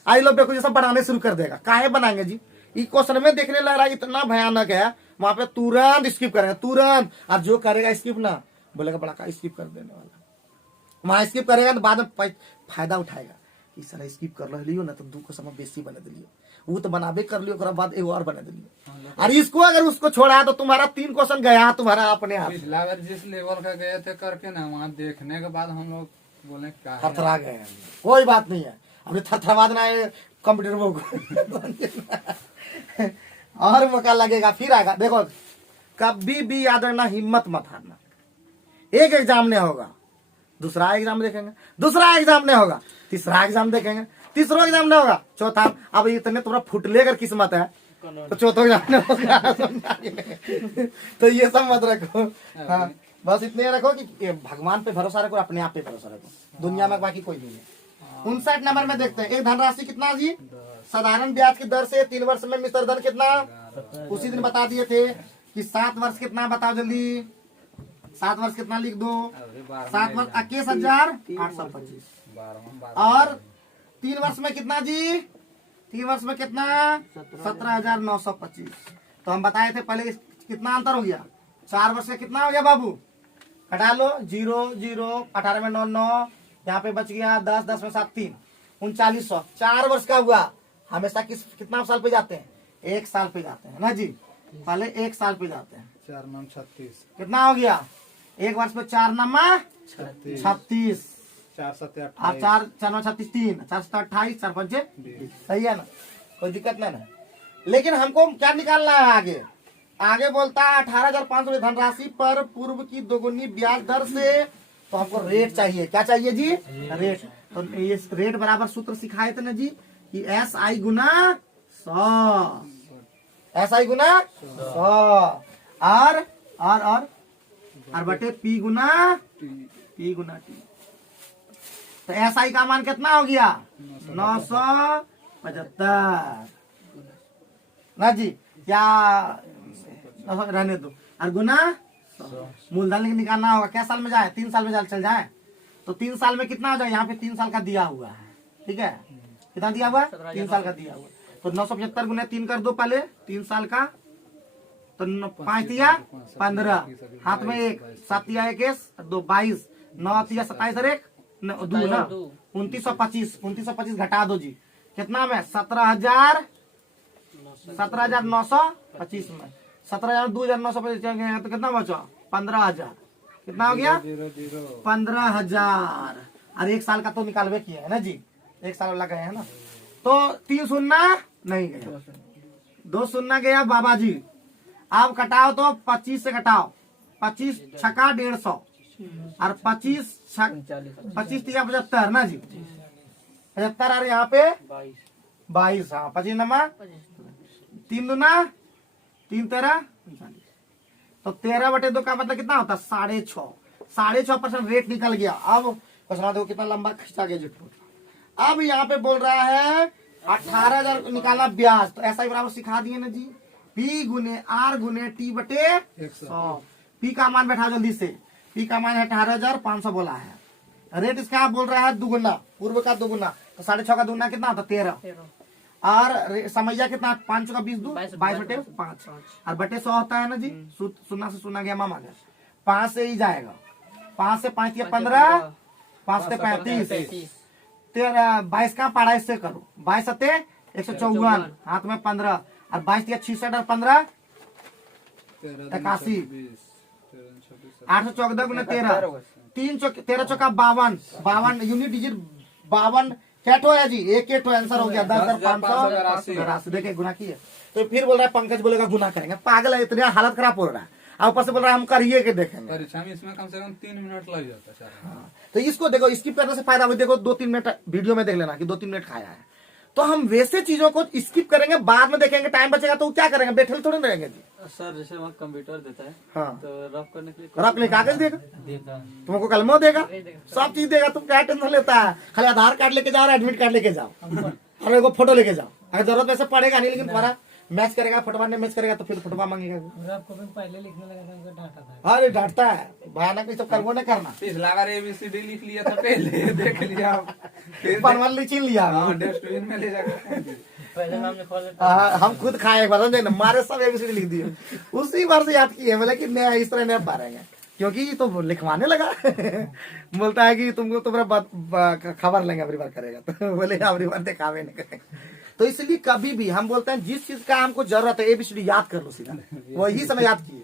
आई लो बेको जैसा बनाने शुरू कर देगा। काहे बनाएंगे जी? इस क्वेश्चन में देखने लग रहा है इतना भयानक है, वहां पे तुरंत स्किप करेंगे, तुरंत। और जो करेगा स्किप ना, बोलेगा बड़ा का स्किप कर देने वाला, वहां स्किप करेगा तो बाद में फायदा उठाएगा कि सर स्किप कर लियो ना, तो 2 को समय बेसी बना दिलियो, वो तो बनाबे कर लियो, ओकरा बाद एगो और बना दिलियो। और इसको अगर उसको छोड़ा तो तुम्हारा 3 क्वेश्चन गया तुम्हारा अपने आप। पिछला बार जिस लेवल का गए थे करके ना, वहाँ देखने के बाद हम लोग बोले क्या है? थरथरा गए हैं। कोई बात नहीं है, अभी थरथरा देना है कंप्यूटर वो और मौका लगेगा, फिर आएगा। देखो कभी भी याद रखना, हिम्मत मत हारना। एक एग्जाम नहीं होगा, दूसरा एग्जाम देखेंगे, दूसरा एग्जाम नहीं होगा, तीसरा एग्जाम देखेंगे, तीसरा एग्जाम नहीं होगा, चौथा। अब इतने तुम्हारा फुटले अगर किस्मत है तो चौथा एग्जाम नहीं होगा तो ये सब मत रखो। हाँ, बस इतने रखो कि भगवान पे भरोसा रखो, अपने आप पे भरोसा रखो, दुनिया में बाकी कोई नहीं है। 59 नंबर में देखते हैं, एक धनराशि कितना जी? साधारण ब्याज की दर से 3 वर्ष में मिश्र धन कितना? उसी दिन बता दिए थे कि 7 वर्ष कितना, बताओ जल्दी। 7 वर्ष कितना लिख दो? 7 वर्ष 21,825। और 3 वर्ष में कितना जी? 3 वर्ष में कितना? 17,925। तो हम बताए थे पहले, कितना अंतर हो गया? 4 वर्ष में कितना हो गया बाबू? हटा लो, 0 0, 18 में 9 9, यहाँ पे बच गया 10 10 में 7 3, 3900। 4 वर्ष का हुआ। हमेशा कितना साल पे जाते हैं? 1 साल पे जाते हैं ना जी, पहले 1 साल पे जाते हैं। 4 9 36 कितना हो गया? 1 वर्ष में 4 नमा 36, 4 7 और 4 4 36 3, 4 7 28, 4 5 सही है ना, कोई दिक्कत नहीं ना। लेकिन हमको क्या निकालना है आगे? आगे बोलता है 18,500 धनराशि पर पूर्व की दोगुनी ब्याज दर से। तो हमको रेट चाहिए, क्या चाहिए जी? रेट। तो ये रेट बराबर सूत्र सिखाए थे ना जी कि SI गुना 100, SI गुना 100 और बटे P गुना P गुना T। तो SI का मान कितना हो गया 975 ना जी, क्या रहने दो, और गुना मूलधन निकालना होगा। क्या साल में जाए, 3 साल में चल जाए तो 3 साल में कितना हो जाए, यहाँ पे 3 साल का दिया हुआ है, ठीक है, कितना दिया हुआ है 3 साल का दिया हुआ। तो 975 गुना 3 कर दो पहले, 3 साल का, तो 5 दिया 15, हाथ में 1, 7 दिया 1 2 22, 9 दिया 27 और 1 2 ना 2925 घटा दो जी, कितना में 17,925 में 17,000 2,925 तो कितना बचा 15,000, कितना हो गया 15,000। और 1 साल का तो निकालवे किया है ना जी, 1 साल वाला गया है ना, तो 3 शून्य नहीं गया, 2 शून्य गया बाबा जी। अब कटाओ तो 25 से कटाओ, 25 छक्का 150 और 25 तिया 75 ना जी, 75 और यहाँ पे 22, हाँ 25 नंबर 3 दूना 3 13 तो 13/2 का मतलब कितना होता है 6.5% रेट निकल गया। अब क्वेश्चन देखो कितना लंबा खींचा गया जी। अब यहाँ पे बोल रहा है 18,000 निकाला ब्याज, तो ऐसा ही बराबर सिखा दिए ना जी, P गुने R गुने T बटे 100। P का मान बैठा जल्दी से, P का मान है 18,500 बोला है, रेट इसका बोल रहा है दुगुना, पूर्व का दुगुना, तो 6.5 का दुगुना कितना होता 13, और समैया कितना 5 का 20 22/5 और बटे 100 होता है ना जी, शून्य से शून्य गया मामा गया, 5 से ही जाएगा, 5 से 5 या 15, 5 से 35, 22 का पढ़ाई से करो, 22 सत्ते 154, हाथ में 15 और 22 या 66 और 15 81, 814 गुना 13, 13 चौका 52 यूनिट डिजिट 52 कैट हो जी, एक कैट हो, आंसर हो गया 10,580। देखिए गुना किए, तो फिर बोल रहा है पंकज बोलेगा गुना करेंगे, पागल है, इतनी हालत खराब हो रहा है, और ऊपर से बोल रहा है हम करिए के देखेंगे। परीक्षा में इसमें कम से कम 3 मिनट लग जाता है। हाँ, तो इसको देखो, स्किप करने से फायदा, देखो 2-3 मिनट वीडियो में देख लेना कि 2-3 मिनट खाया है, तो हम वैसे चीजों को स्किप करेंगे, बाद में देखेंगे, टाइम बचेगा तो क्या करेंगे, बैठे थोड़े ना रहेंगे जी। सर जैसे वहाँ कंप्यूटर देता है, हाँ, तो रफ करने के लिए और आपने कागज देगा, देता है। तुमको कलमो देगा, सब चीज देगा, तुम क्या टेंशन लेता है, खाली आधार कार्ड लेके जाओ, एडमिट कार्ड लेके जाओ और एगो फोटो लेके जाओ, अगर जरूरत वैसे पड़ेगा नहीं, लेकिन तुम्हारा मैच करेगा, फोटोवा ने मैच करेगा तो फिर फोटोवा मांगेगा। रफ कॉपी में पहले लिखने लगा था, उनका डांटा था। अरे डांटता है भयानक, ये सब करबो नहीं करना, पिछला बार ABCD लिख लिया था पहले, देख लिया, फिर परमानेंट छीन लिया। डस्टबिन में ले जाकर पहले नाम लिखवा लेते हम खुद खाए एक बार, समझे ना, मारे सब ABCD लिख दिए, उसी बार से याद किए, बोले कि नया इस तरह नहीं पा रहे हैं, क्योंकि तो लिखवाने लगा बोलता है कि तुमको तुम्हारा खबर लेंगे अगली बार करेगा, तो बोले अगली बार दिखावे नहीं करेंगे। तो इसलिए कभी भी हम बोलते हैं जिस चीज का हमको जरूरत है ABCD याद कर लो सीधा, वही समय याद किए,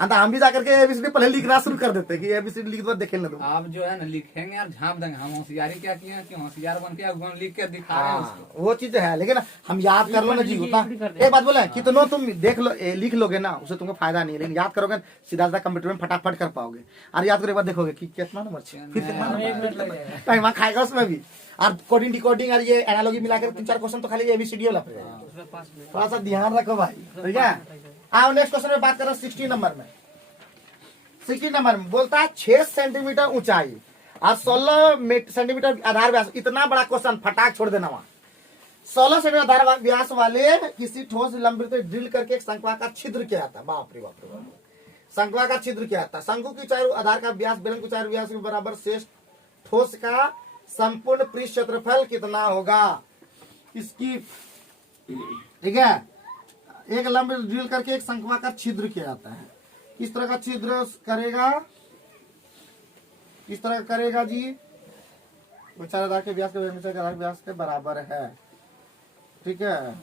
हम भी जाकर के ABCD पहले लिखना शुरू कर देते हैं कि ABCD लिख दो, देखे ना दो। आप जो है ना लिखेंगे यार, झाँप देंगे, हम होशियारी क्या किए कि होशियार बन के अब लिख के दिखा रहे हैं उसको। वो चीज है, लेकिन हम याद कर लो ना जी, उतना एक बात बोले कितनों तुम देख लो, लिख लोगे ना, उससे तुमको फायदा नहीं है, लेकिन याद करोगे सीधा सीधा कंप्यूटर में फटाफट कर पाओगे, और याद करके बाद देखोगे कि कितना नंबर फिर कितना नंबर टाइम खाएगा उसमें भी, और कोडिंग डिकोडिंग और ये एनालॉजी मिलाकर 3-4 क्वेश्चन तो खाली ABCD वाला पड़ेगा, उसमें 5 मिनट। थोड़ा सा ध्यान रखो भाई, ठीक है। आओ नेक्स्ट क्वेश्चन में बात करें 60 नंबर में। 60 नंबर में बोलता है 6 सेंटीमीटर ऊंचाई और 16 सेंटीमीटर आधार व्यास, इतना बड़ा क्वेश्चन फटाक छोड़ देना वहां। 16 सेंटीमीटर आधार व्यास वाले किसी ठोस लंबी से ड्रिल करके एक शंक्वाकार छिद्र किया जाता है, बाप रे बाप रे बाप, शंक्वाकार छिद्र किया जाता है। शंकु की ऊंचाई आधार का व्यास बेलन की ऊंचाई व्यास के बराबर शेष ठोस का संपूर्ण पृष्ठ क्षेत्रफल कितना होगा, इसकी, ठीक है। एक लंबी ड्रिल करके एक शंक्वाकार छिद्र किया जाता है, इस तरह का छिद्र करेगा, इस तरह करेगा जी, ऊंचाई आधार के व्यास के आधार व्यास के बराबर है, ठीक है।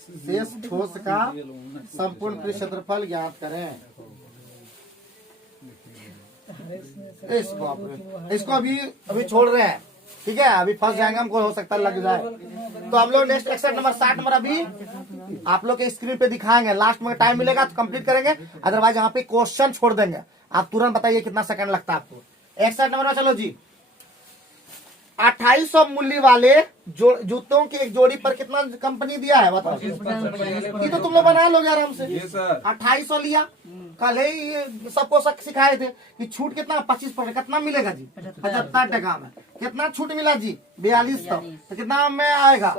शेष ठोस का संपूर्ण पृष्ठ क्षेत्रफल ज्ञात करें। इसको अभी छोड़ रहे हैं, ठीक है, अभी फंस जाएंगे, हमको हो सकता है लग जाए, तो हम लोग नेक्स्ट एक्सरसाइज नंबर 60 नंबर अभी आप लोग के स्क्रीन पे दिखाएंगे, लास्ट में टाइम मिलेगा तो कंप्लीट करेंगे, अदरवाइज यहाँ पे क्वेश्चन छोड़ देंगे, आप तुरंत बताइए कितना सेकंड लगता है आपको। एक्सरसाइज नंबर में चलो जी, 2800 मूल्य वाले जूतों की एक जोड़ी पर कितना कंपनी दिया है बताओ। ये तो तुम लोग बना लोगे आराम से। 2800 लिया, कल ही सबको सिखाए थे कि छूट कितना 25%, कितना मिलेगा जी 75 टका में। कितना छूट मिला जी 4200, तो कितना में आएगा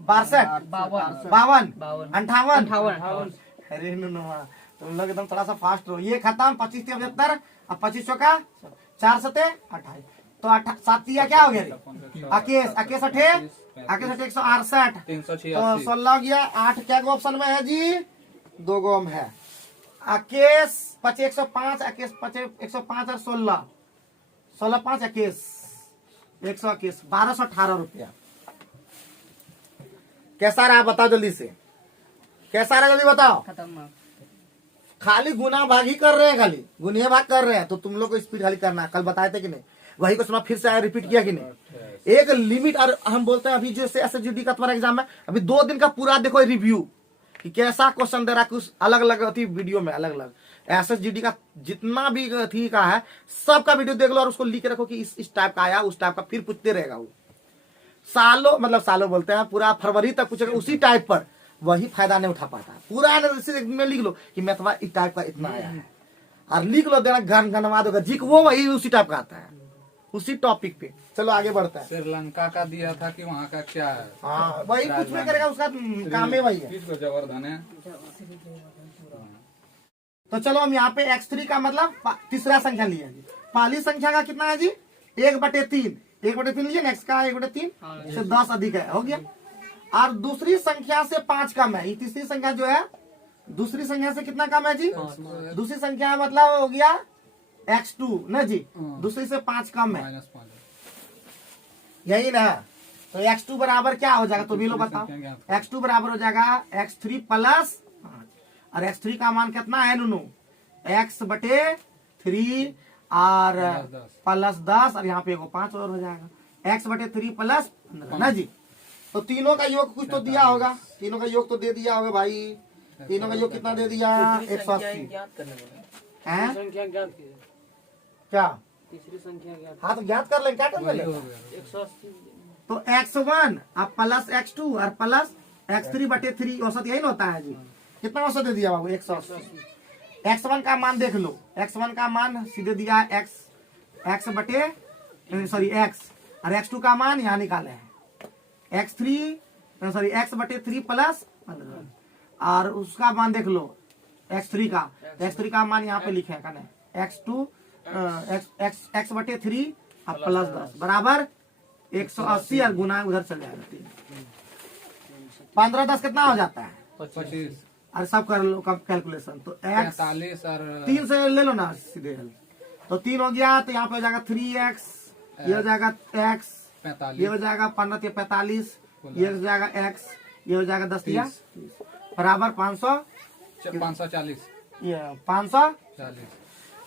62, 52, 58। अरे नुनुआ तुम लोग एकदम थोड़ा सा फास्ट हो। ये खत्म 25 से 75, अब 2500 का 4 सते 28, तो 7 क्या हो गया 21, 168, तो 16 हो गया। 8 क्या ऑप्शन में है जी, 2 गो में है। 21 25 105, 21 25 105 और 16 5 21 121, 1218 रुपया। कैसा रहा बताओ जल्दी से, कैसा रहा जल्दी बताओ। खत्म। खाली गुना भाग ही कर रहे हैं, खाली गुनिया भाग कर रहे हैं, तो तुम लोग को स्पीड खाली करना है। कल बताए थे कि नहीं, वही क्वेश्चन फिर से आया, रिपीट किया कि नहीं। एक लिमिट, और हम बोलते हैं अभी जो एसएसजीडी का तुम्हारा एग्जाम है, अभी 2 दिन का पूरा देखो रिव्यू कि कैसा क्वेश्चन दे रहा है। कुछ अलग अलग होती वीडियो में, अलग अलग एसएसजीडी का जितना भी थी का है सबका वीडियो देख लो, और उसको लिख के रखो कि इस टाइप का आया, उस टाइप का, फिर पूछते रहेगा वो। सालों मतलब सालों बोलते हैं, पूरा फरवरी तक पूछेगा उसी टाइप पर, वही फायदा नहीं उठा पाता। पूरा एनालिसिस में लिख लो कि मैथवा इस टाइप का इतना आया है, और लिख लो देना गनवा दोगा जी, वो वही उसी टाइप का आता है, उसी टॉपिक पे। चलो आगे बढ़ता है। श्रीलंका का दिया था कि वहाँ का क्या है। हाँ वही कुछ भी करेगा, उसका काम ही वही है। किसको जबरदन है। तो चलो हम यहाँ पे x3 का मतलब तीसरा संख्या लिया जी। पहली संख्या का कितना है जी 1/3, 1/3 लीजिए, नेक्स्ट का 1/3 से 10 अधिक है, हो गया। और दूसरी संख्या से 5 कम है। ये तीसरी संख्या जो है दूसरी संख्या से कितना कम है जी, दूसरी संख्या मतलब हो गया x2 ना जी, दूसरी से 5 कम है, -5 यही ना। तो x2 बराबर क्या हो जाएगा, तो भी लोग बताओ। x2 बराबर हो जाएगा x3 प्लस 5, और x3 का मान कितना है नुनू, x/3 और प्लस 10, और यहाँ पे 5 और हो जाएगा x/3 प्लस 15 ना जी। तो तीनों का योग कुछ तो दिया होगा, तीनों का योग तो दे दिया होगा भाई। तीनों का योग कितना दे दिया 180 है क्या, तीसरी संख्या ज्ञात। हाँ तो ज्ञात कर लें, क्या कर लें। 180। तो x1 अब प्लस x2 और प्लस x3/3 औसत यही ना होता है जी। कितना औसत दे दिया बाबू 180। x1 का मान देख लो, x1 का मान सीधे दिया x और x2 का मान यहाँ निकाले हैं x/3 प्लस 15, और उसका मान देख लो x3 का, x3 का मान यहाँ पे लिखे है x2 x/3 और प्लस 10 बराबर 180, और गुना उधर चल जाएगा 15 10 कितना हो जाता है 25, और सब कर लो कैलकुलेशन। तो x 45 और 3 से ले लो ना सीधे, तो 3 हो गया, तो यहाँ पे हो जाएगा 3x, ये हो जाएगा x, 45, ये हो जाएगा 15 या 45, ये हो जाएगा x, ये हो जाएगा 10 या बराबर 500, 540, ये 540, 40,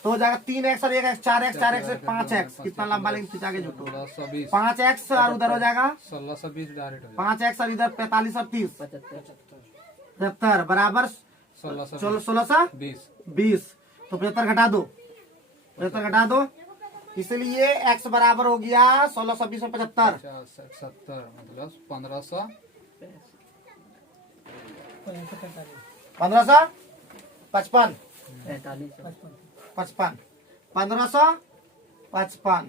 तो हो जाएगा 3x और 1x, 4x, 4x से 5x, कितना लंबा लेकिन खींचा के जुटो 1620, 5x, और उधर हो जाएगा 1620 डायरेक्ट हो 5x, और इधर 45 और 30 75 बराबर 1620, 1620। तो 75 घटा दो, 75 घटा दो, इसलिए x बराबर हो गया 1620 और 75, 70 मतलब 1500, 1555 55 1555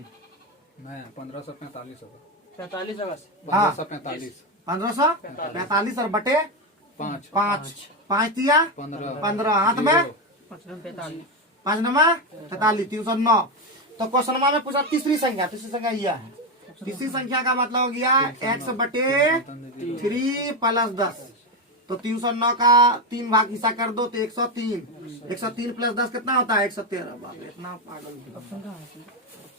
नहीं 1545 होगा, 45 अगस्त। हाँ 1545, 1545 और बटे 5, 5 दिया 15 हाथ में 5 नमा 45 309। तो क्वेश्चन में पूछा तीसरी संख्या यह है। तीसरी संख्या का मतलब हो गया x/3 प्लस 10, तो 309 का 3 भाग हिस्सा कर दो तो 103, 103 प्लस 10 कितना होता है 113। बाप रे इतना पागल,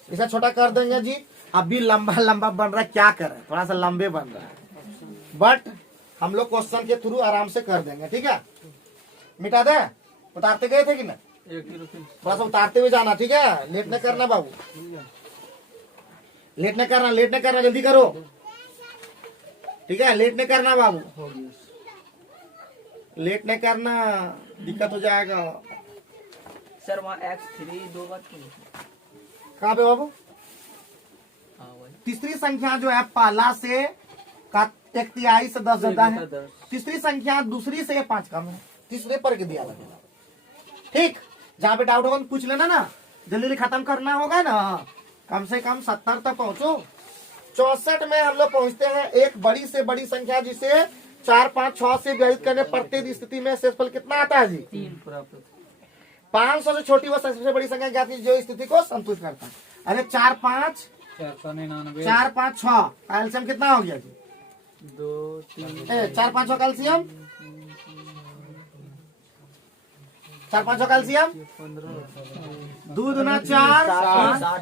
इसे छोटा कर देंगे जी। अभी लंबा लंबा बन रहा है, क्या करें, थोड़ा सा लंबे बन रहा है, बट हम लोग क्वेश्चन के थ्रू आराम से कर देंगे, ठीक है। मिटा दे, उतारते गए थे कि ना, थोड़ा सा उतारते हुए जाना, ठीक है। लेट न करना बाबू, लेट न करना, लेट न करना, जल्दी करो, ठीक है। लेट न करना बाबू, लेट न करना, दिक्कत हो जाएगा। सर वहाँ x3 2 बार क्यों? कहाँ पे बाबू, हाँ वही तीसरी संख्या जो है पहला से का 1/3 से 10 ज्यादा है। तीसरी संख्या दूसरी से 5 कम है, तीसरे पर के दिया लगेगा। ठीक, जहां पे डाउट होगा तो पूछ लेना ना, जल्दी खत्म करना होगा ना, कम से कम 70 तक पहुंचो। 64 में हम लोग पहुंचते हैं एक बड़ी से बड़ी संख्या जिसे 4, 5, 6 से विभाजित करने प्रत्येक स्थिति में शेषफल कितना आता है जी? 3 प्राप्त। 500 से छोटी व सबसे बड़ी संख्या ज्ञात कीजिए जो स्थिति को संतुष्ट करता है। अरे 4, 5, 499 4, 5, 6 कैल्शियम कितना हो गया जी? 2, 3, 4, 5 कैल्शियम, 4, 5 कैल्शियम, 15, दूध ना 4,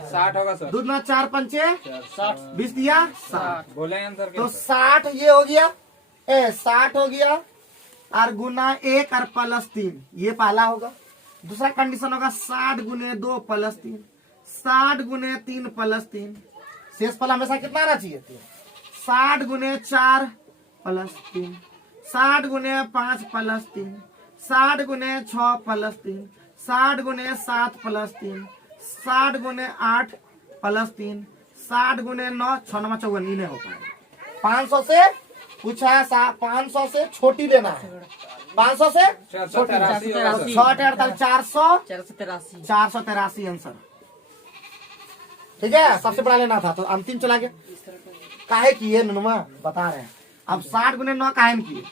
60 होगा सर। दूध ना 4 पंचे 20 दिया 60, बोले आंसर तो 60 ये हो गया, 60 हो गया और गुना 1 और प्लस 3, ये पहला होगा। दूसरा कंडीशन होगा 60 गुने 2 प्लस 3, 60 गुने 3 प्लस 3, शेषफल हमेशा कितना आना चाहिए? 60 गुने 4 प्लस 3, 60 गुने 5 प्लस 3, 60 गुने 6 प्लस 3, 60 गुने 7 प्लस 3, 60 गुने 8 प्लस 3, 60 गुने 9, 6 9 54, नहीं हो पाएगा। 500 से पूछा है, 500 से छोटी लेना है, 500 से 483 होगा सर। 483 483 आंसर। ठीक है, सबसे बड़ा लेना था तो अंतिम चला गया। काहे किए नुमा बता रहे हैं। अब 60 गुने 9 काहे में किए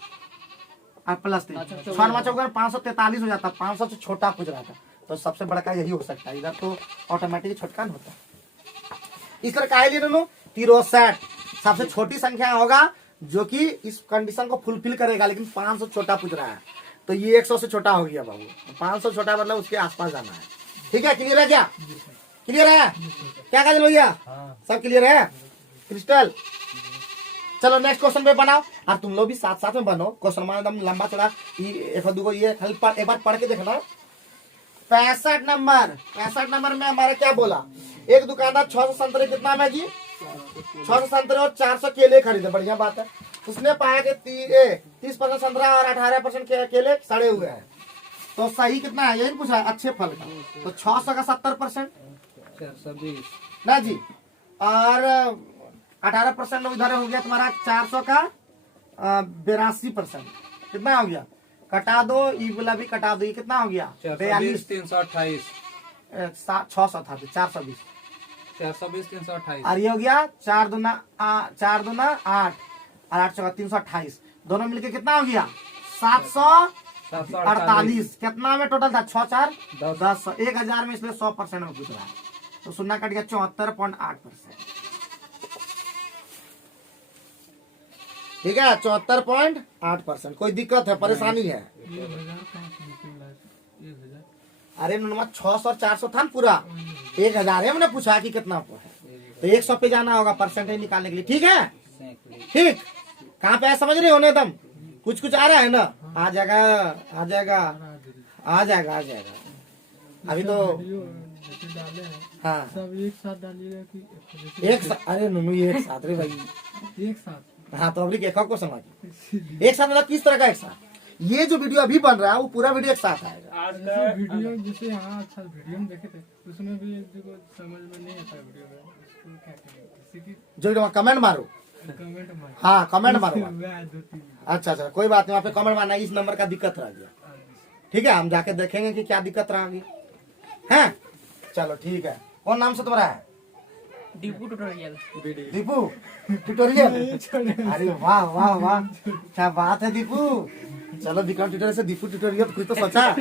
और प्लस 3, 6 9 54, 543 हो जाता। 500 से छोटा पूछ रहा था तो सबसे बड़ा का यही हो सकता है, इधर तो ऑटोमेटिक छोटका नहीं होता। इस तरह काहे लिए नुनू 63 सबसे छोटी संख्या होगा जो कि इस कंडीशन को फुलफिल करेगा, लेकिन 500 छोटा पूछ रहा है तो ये 100 से छोटा हो गया बाबू। 500 छोटा मतलब उसके आसपास जाना है। ठीक है, क्लियर है क्या? क्लियर है क्या काजल भैया? सब क्लियर है क्रिस्टल? चलो नेक्स्ट क्वेश्चन पे बनाओ और तुम लोग भी साथ साथ में बनो। क्वेश्चन में एकदम लंबा चौड़ा एक दो ये खाली एक बार पढ़ के देखना। 65 नंबर में हमारे क्या बोला? एक दुकानदार 600 संतरे कितना में जी? 600 संतरे और 400 केले खरीदे। बढ़िया बात है। उसने पाया कि 30% संतरा और 18% केले सड़े हुए हैं, तो सही कितना है यही पूछा, अच्छे फल का। तो 600 का 70% 420 ना जी, और 18% इधर हो गया तुम्हारा 400 का 82%। कितना हो गया? कटा दो, ई वाला भी कटा दो, ये कितना हो गया? 420 328 600 था 420 420 328 और ये हो गया 4 दूना 8 और 8 चौका 328, दोनों मिलके कितना हो गया? 748। कितना में टोटल था? 6 4 10, 1000 में, इसलिए 100% में पूछ रहा है तो शून्य कट गया 74.8%। ठीक है, 74.8%। कोई दिक्कत है, परेशानी है? अरे नुनमा 600 और 400 था ना पूरा, 1000 है। हमने पूछा कि कितना है तो 100 पे जाना होगा परसेंटेज निकालने के लिए। ठीक है, ठीक। कहाँ पे है समझ रहे हो ना? एकदम कुछ कुछ आ रहा है ना? आ जाएगा आ जाएगा आ जाएगा आ जाएगा। अभी तो हाँ सब एक साथ डालिएगा कि एक साथ? अरे नुनू एक साथ रे भाई, एक साथ? हाँ तो अभी एक को समझ एक साथ मतलब किस तरह का एक साथ? ये जो वीडियो अभी बन रहा है वो पूरा वीडियो एक साथ आएगा। जैसे वीडियो जैसे हाँ अच्छा वीडियो में देखे थे उसमें भी एक जगह समझ में नहीं आता वीडियो में, उसको क्या करें? जैसे कि जो कमेंट मारो, कमेंट मार। हाँ कमेंट मारो। वह 2-3 अच्छा अच्छा कोई बात नहीं, वहाँ पे कमेंट मारना। इस नंबर का दिक्कत रह गया। ठीक है, हम जाके देखेंगे कि क्या दिक्कत रह गई है। चलो ठीक है। कौन नाम से तुम्हारा है? दीपू ट्यूटोरियल। दीपू ट्यूटोरियल। अरे वाह वाह वाह, क्या बात है दीपू। चलो विक्रम ट्यूटोरियल से दीपू ट्यूटोरियल, कुछ तो सोचा है।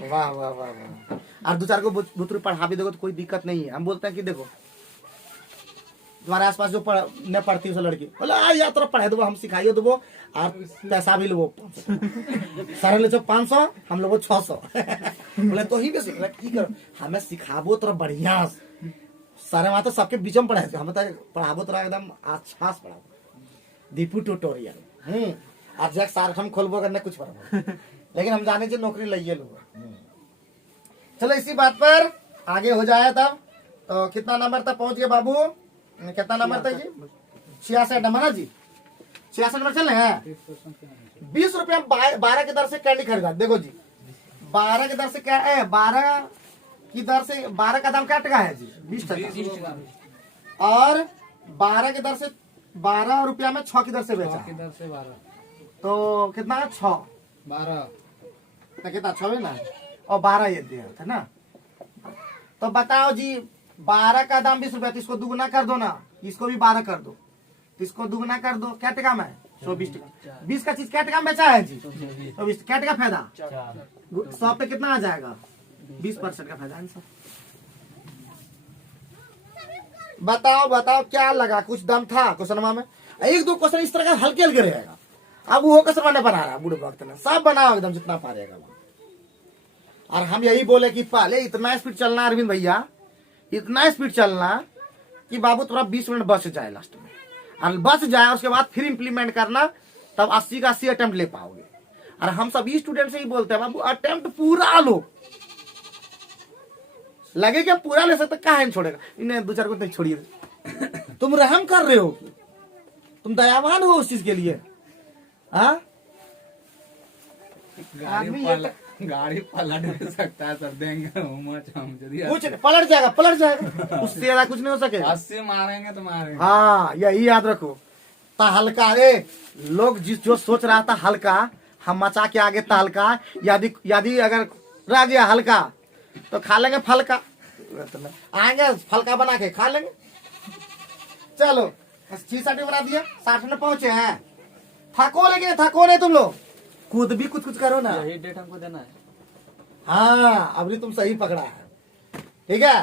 वाह वाह वाह वाह। और 2-4 को बुतरू पढ़ा भी दोगे तो कोई दिक्कत नहीं है। हम बोलते हैं कि देखो तुम्हारे आसपास जो न पढ़ती है लड़की बोले यार थोड़ा पढ़ा दो, हम सिखाइए दो और पैसा भी लो। सारे ले 500, हम लोग 600। बोले तो ही भी सीख की करो, हमें सिखाबो तो बढ़िया सारे वहां तो सबके बीच में पढ़ाए, हमें तो पढ़ाबो तो एकदम अच्छा से पढ़ाबो। दीपू ट्यूटोरियल आज एक सार हम खोलबो करने कुछ पढ़ाबो, लेकिन हम जाने से नौकरी लइए लो। चलो इसी बात पर आगे हो जाए तब। तो कितना नंबर तक पहुंच गए बाबू? कितना नंबर तक जी? 66 नंबर ना जी? 66 नंबर चले हैं। 20 रुपया 12 की दर से कैंडी खरीदा। देखो जी 12 की दर से क्या है? 12 की दर से 12 का दाम क्या टका है जी? 20 टका। और 12 की दर से 12 रुपया में 6 की दर से बेचा है। किधर से 12 तो कितना है 6 12 तो कितना 6 ना और 12 ये दिया था ना। तो बताओ जी 12 का दाम 20 रुपया, तो इसको दुगुना कर दो ना, इसको भी 12 कर दो, तो इसको दुगुना कर दो, क्या टका में 120 टका। 20 का चीज क्या टका में बेचा है जी 120, क्या टका फायदा 100 पे कितना आ जाएगा 20% का फायदा आंसर। बताओ बताओ क्या लगा, कुछ दम था क्वेश्चन में? एक दो क्वेश्चन इस तरह का हल्के हल्के रहेगा। अब वो क्वेश्चन मैंने बना रहा बूढ़े वक्त ने, सब बनाओ एकदम जितना पारेगा। और हम यही बोले कि पहले इतना स्पीड चलना अरविंद भैया, इतना स्पीड चलना कि बाबू थोड़ा 20 मिनट बस जाए लास्ट में, और बस जाए उसके बाद फिर इम्प्लीमेंट करना, तब 80 का 80 अटेम्प्ट ले पाओगे। और हम सभी स्टूडेंट से ही बोलते हैं बाबू अटेम्प्ट पूरा लो, लगे कि हम पूरा ले सकते कहा नहीं छोड़ेगा, इन्हें 2-4 को नहीं छोड़िए। तुम रहम कर रहे हो, तुम दयावान हो उस चीज के लिए। हाँ गाड़ी पलट भी सकता है सर, देंगे हम कुछ नहीं, पलट जाएगा उससे ज्यादा कुछ नहीं हो सके। 80 मारेंगे तो मारेंगे। हाँ यही याद रखो। हल्का लोग जो सोच रहा था हल्का, हम मचा के आगे हल्का, यदि अगर रह गया हल्का तो खा लेंगे फलका, आएंगे फलका बना के खा लेंगे। चलो 60 बना दिया, 60 में पहुंचे हैं। थको लेकिन थको नहीं तुम लोग, खुद भी कुछ कुछ करो ना। यही डेट हमको देना है। हाँ अभी तुम सही पकड़ा है, ठीक है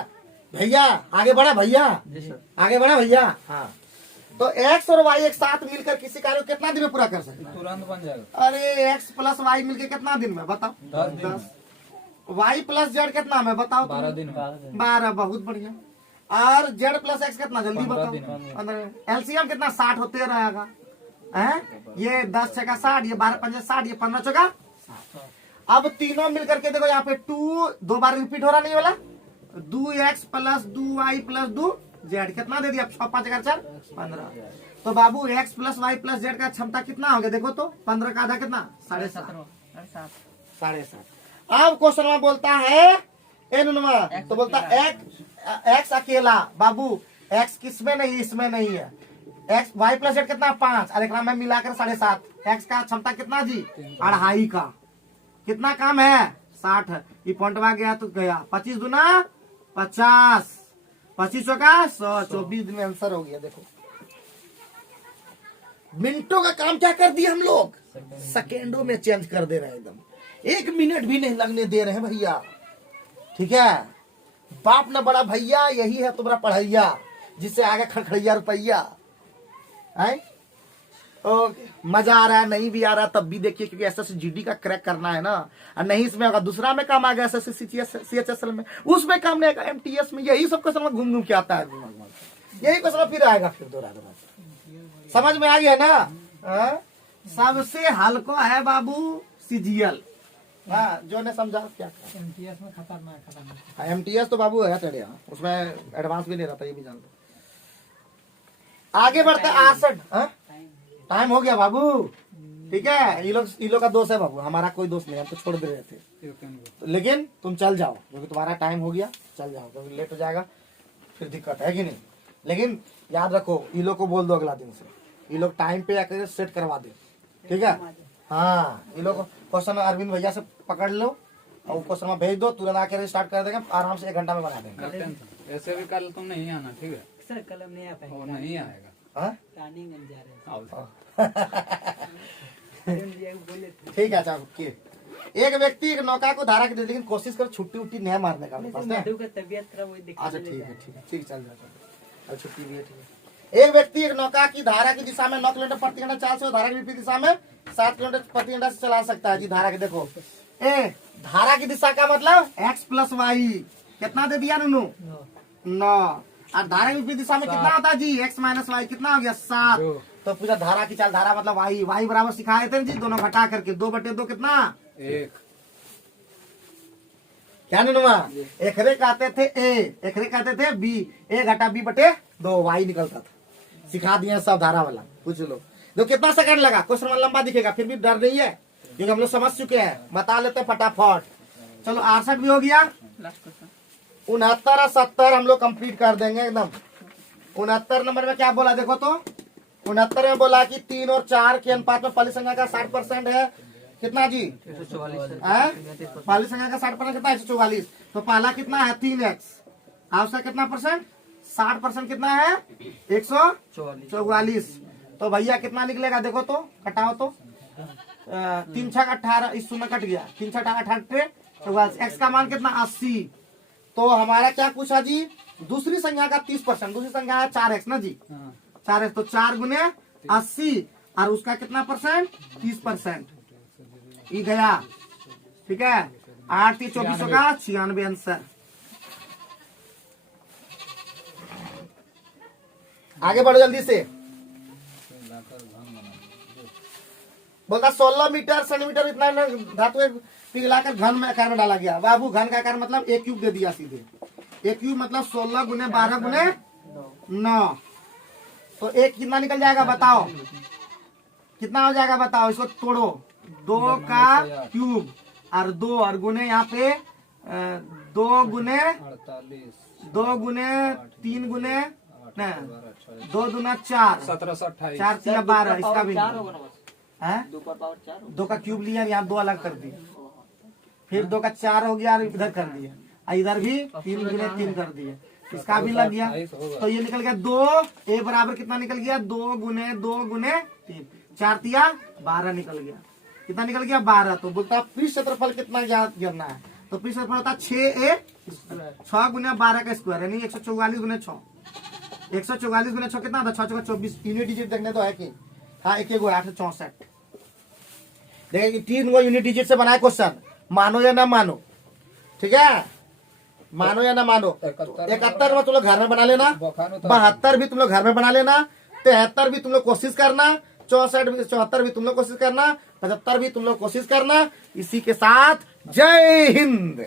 भैया। आगे बढ़ा भैया, जी सर। आगे बढ़ा भैया। हाँ तो x और y एक साथ मिलकर किसी कार्य को कितना दिन में पूरा कर सकते हैं? तुरंत बन जाएगा। अरे x प्लस y मिलकर कितना दिन में बताओ? 10 दिन। y प्लस z कितना में बताओ? 12 दिन में। 12, बहुत बढ़िया। और z प्लस x कितना जल्दी 15 बताओ? दिन में। 15। एलसीएम कितना 60 होते रहेगा है? ये 10 छका 60, ये 12 पंजे 60, ये 15 चौका 60। अब तीनों मिलकर के देखो यहाँ पे 2 2 बार रिपीट हो रहा नहीं वाला, 2x plus 2y plus 2z कितना दे दिया? 6 5 4 15। तो बाबू x plus y plus z का क्षमता कितना हो गया देखो तो? 15 का आधा कितना? 7.5। 7.5। अब क्वेश्चन में बोलता है तो बोलता x अकेला, बाबू x किसमें नहीं, इसमें नहीं है। x y प्लस z कितना? 5, और एक में मिलाकर 7.5। x का क्षमता कितना जी? 2.5 का। कितना काम है? 60। ये पॉइंट में गया तो गया 25 दूना 50, 25 का 100, 24 दिन में आंसर हो गया। देखो मिनटों का काम क्या कर दिया हम लोग, सेकेंडों में चेंज कर दे रहे हैं एकदम। 1 मिनट भी नहीं लगने दे रहे हैं भैया, ठीक है। बाप न बड़ा भैया, यही है तुम्हारा पढ़ैया, जिससे आगे खड़खड़िया रुपया है। मजा आ रहा है, नहीं भी आ रहा तब भी देखिए, क्योंकि एसएसजीडी का क्रैक करना है ना। और नहीं इसमें अगर दूसरा में काम आ गया सीएचएसएल में, उसमें काम नहीं आएगा एमटीएस में, यही सब क्वेश्चन घूम घूम के आता है, यही क्वेश्चन फिर आएगा, फिर दोबारा। समझ में आ गया ना? सबसे हल्का है बाबू सीजीएल। हाँ जो ने समझा क्या एमटीएस में खतरनाक। एमटीएस तो बाबू है चढ़िया, उसमें एडवांस भी नहीं रहता, ये भी जानते। आगे बढ़ते 68। टाइम हो गया बाबू, ठीक है। ये लोग का दोस्त है बाबू, हमारा कोई दोस्त नहीं, हम तो छोड़ दे रहे थे। तो लेकिन तुम चल जाओ, क्योंकि तुम्हारा टाइम हो गया, चल जाओ, क्योंकि लेट हो जाएगा फिर दिक्कत है कि नहीं। लेकिन याद रखो, ये लोग को बोल दो अगला दिन से, ये लोग टाइम पे आकर सेट करवा दे, ठीक है। हाँ ये लोग क्वेश्चन अरविंद भैया से पकड़ लो और क्वेश्चन में भेज दो, तुरंत आकर स्टार्ट कर देंगे, आराम से 1 घंटा में बना देंगे। ऐसे भी कल तुम नहीं आना, ठीक है? सर कल हम नहीं आ पाएंगे, वो नहीं आएगा। हाँ? प्लानिंग हम जा रहे हैं। आओ। अरुण भैया को बोले थे। ठीक है। अच्छा एक व्यक्ति एक नौका को धारा के दे, लेकिन कोशिश कर छुट्टी उट्टी नहीं मारने का। मधु का तबीयत खराब हुई, देखने अच्छा ले ठीक जा है, रहे ठीक है, ठीक चल जाता है, छुट्टी भी है, ठीक है। एक व्यक्ति एक नौका की धारा की दिशा में 9 किलोमीटर प्रति घंटा चाल से और धारा की विपरीत दिशा में 7 किलोमीटर प्रति घंटा से चला सकता है जी। धारा की देखो, धारा की दिशा का मतलब x प्लस वाई कितना दे दिया नू? 9। और धारा की विपरीत दिशा में कितना होता है जी? x माइनस वाई कितना हो गया? 7। तो पूरा धारा की चाल, धारा मतलब वाई, वाई बराबर सिखाए थे जी, दोनों घटा करके 2/2 कितना? 1। क्या नुमा? एकरे कहते थे ए, एकरे कहते थे बी, ए घटा b/2 वाई निकलता था। सिखा दिए सब धारा वाला, पूछ लो। देखो कितना सेकंड लगा, क्वेश्चन लंबा दिखेगा, फिर भी डर नहीं है, क्योंकि हम लोग समझ चुके हैं। बता लेते हैं फटाफट। चलो 68 भी हो गया, लास्ट क्वेश्चन 69 और 70 हम लोग कंप्लीट कर देंगे एकदम। 69 नंबर में क्या बोला देखो तो, 69 में बोला कि 3 और 4 के अनुपात में पहली संख्या का 60% है कितना जी? पहली संख्या का 60% कितना? 144। तो पहला कितना है? 3x। आपका कितना परसेंट? 60% कितना है? 144। तो भैया कितना निकलेगा देखो तो, कटाओ तो। 3 6 18, इस शून्य कट गया। 3 6 18 18 44। एक्स का मान कितना? 80। तो हमारा क्या पूछा जी? दूसरी संख्या का 30%। दूसरी संख्या है 4x ना जी, 4x। तो 4 गुने 80 और उसका कितना परसेंट? 30%। ये गया, ठीक है। 8 3 24 होगा 96 आंसर। आगे बढ़ो जल्दी से। बोलता 16 मीटर सेंटीमीटर इतना धातु पिघलाकर घन में आकार में डाला गया। बाबू घन का आकार मतलब 1 क्यूब दे दिया सीधे। 1 क्यूब मतलब 16 गुने 12 गुने 9। तो 1 कितना निकल जाएगा बताओ? कितना हो जाएगा बताओ? इसको तोड़ो। 2 का क्यूब और 2 और गुने यहाँ पे 2 गुने 3 गुने 2 दूना 4, 1728 4 3 12। इसका भी है 2 2 का क्यूब लिया, यहाँ 2 अलग कर दिए। फिर 2 का 4 हो गया और इधर कर दिया, और इधर भी 3 गुने 3 कर दिए। इसका भी लग गया। तो ये निकल गया 2। ए बराबर कितना निकल गया? 2 गुने 3, 4 तिया 12 निकल गया। कितना निकल गया? 12। तो बोलता पृष्ठ क्षेत्रफल कितना गिरना है? तो पृष्ठ क्षेत्रफल होता 6 गुने 12 का स्क्वायर, यानी 144 गुने 6। 144 गुने 6 कितना होता? 6 6 24। यूनिट डिजिट देखने तो है कि हाँ, एक 864। देखिए 3 गो यूनिट डिजिट से बनाए क्वेश्चन, मानो या ना मानो, ठीक है। मानो या ना मानो। 71 में तुम लोग घर में बना लेना, 72 भी तुम लोग घर में बना लेना, 73 भी तुम लोग कोशिश करना, 74 भी तुम लोग कोशिश करना, 75 भी तुम लोग कोशिश करना। इसी के साथ जय हिंद।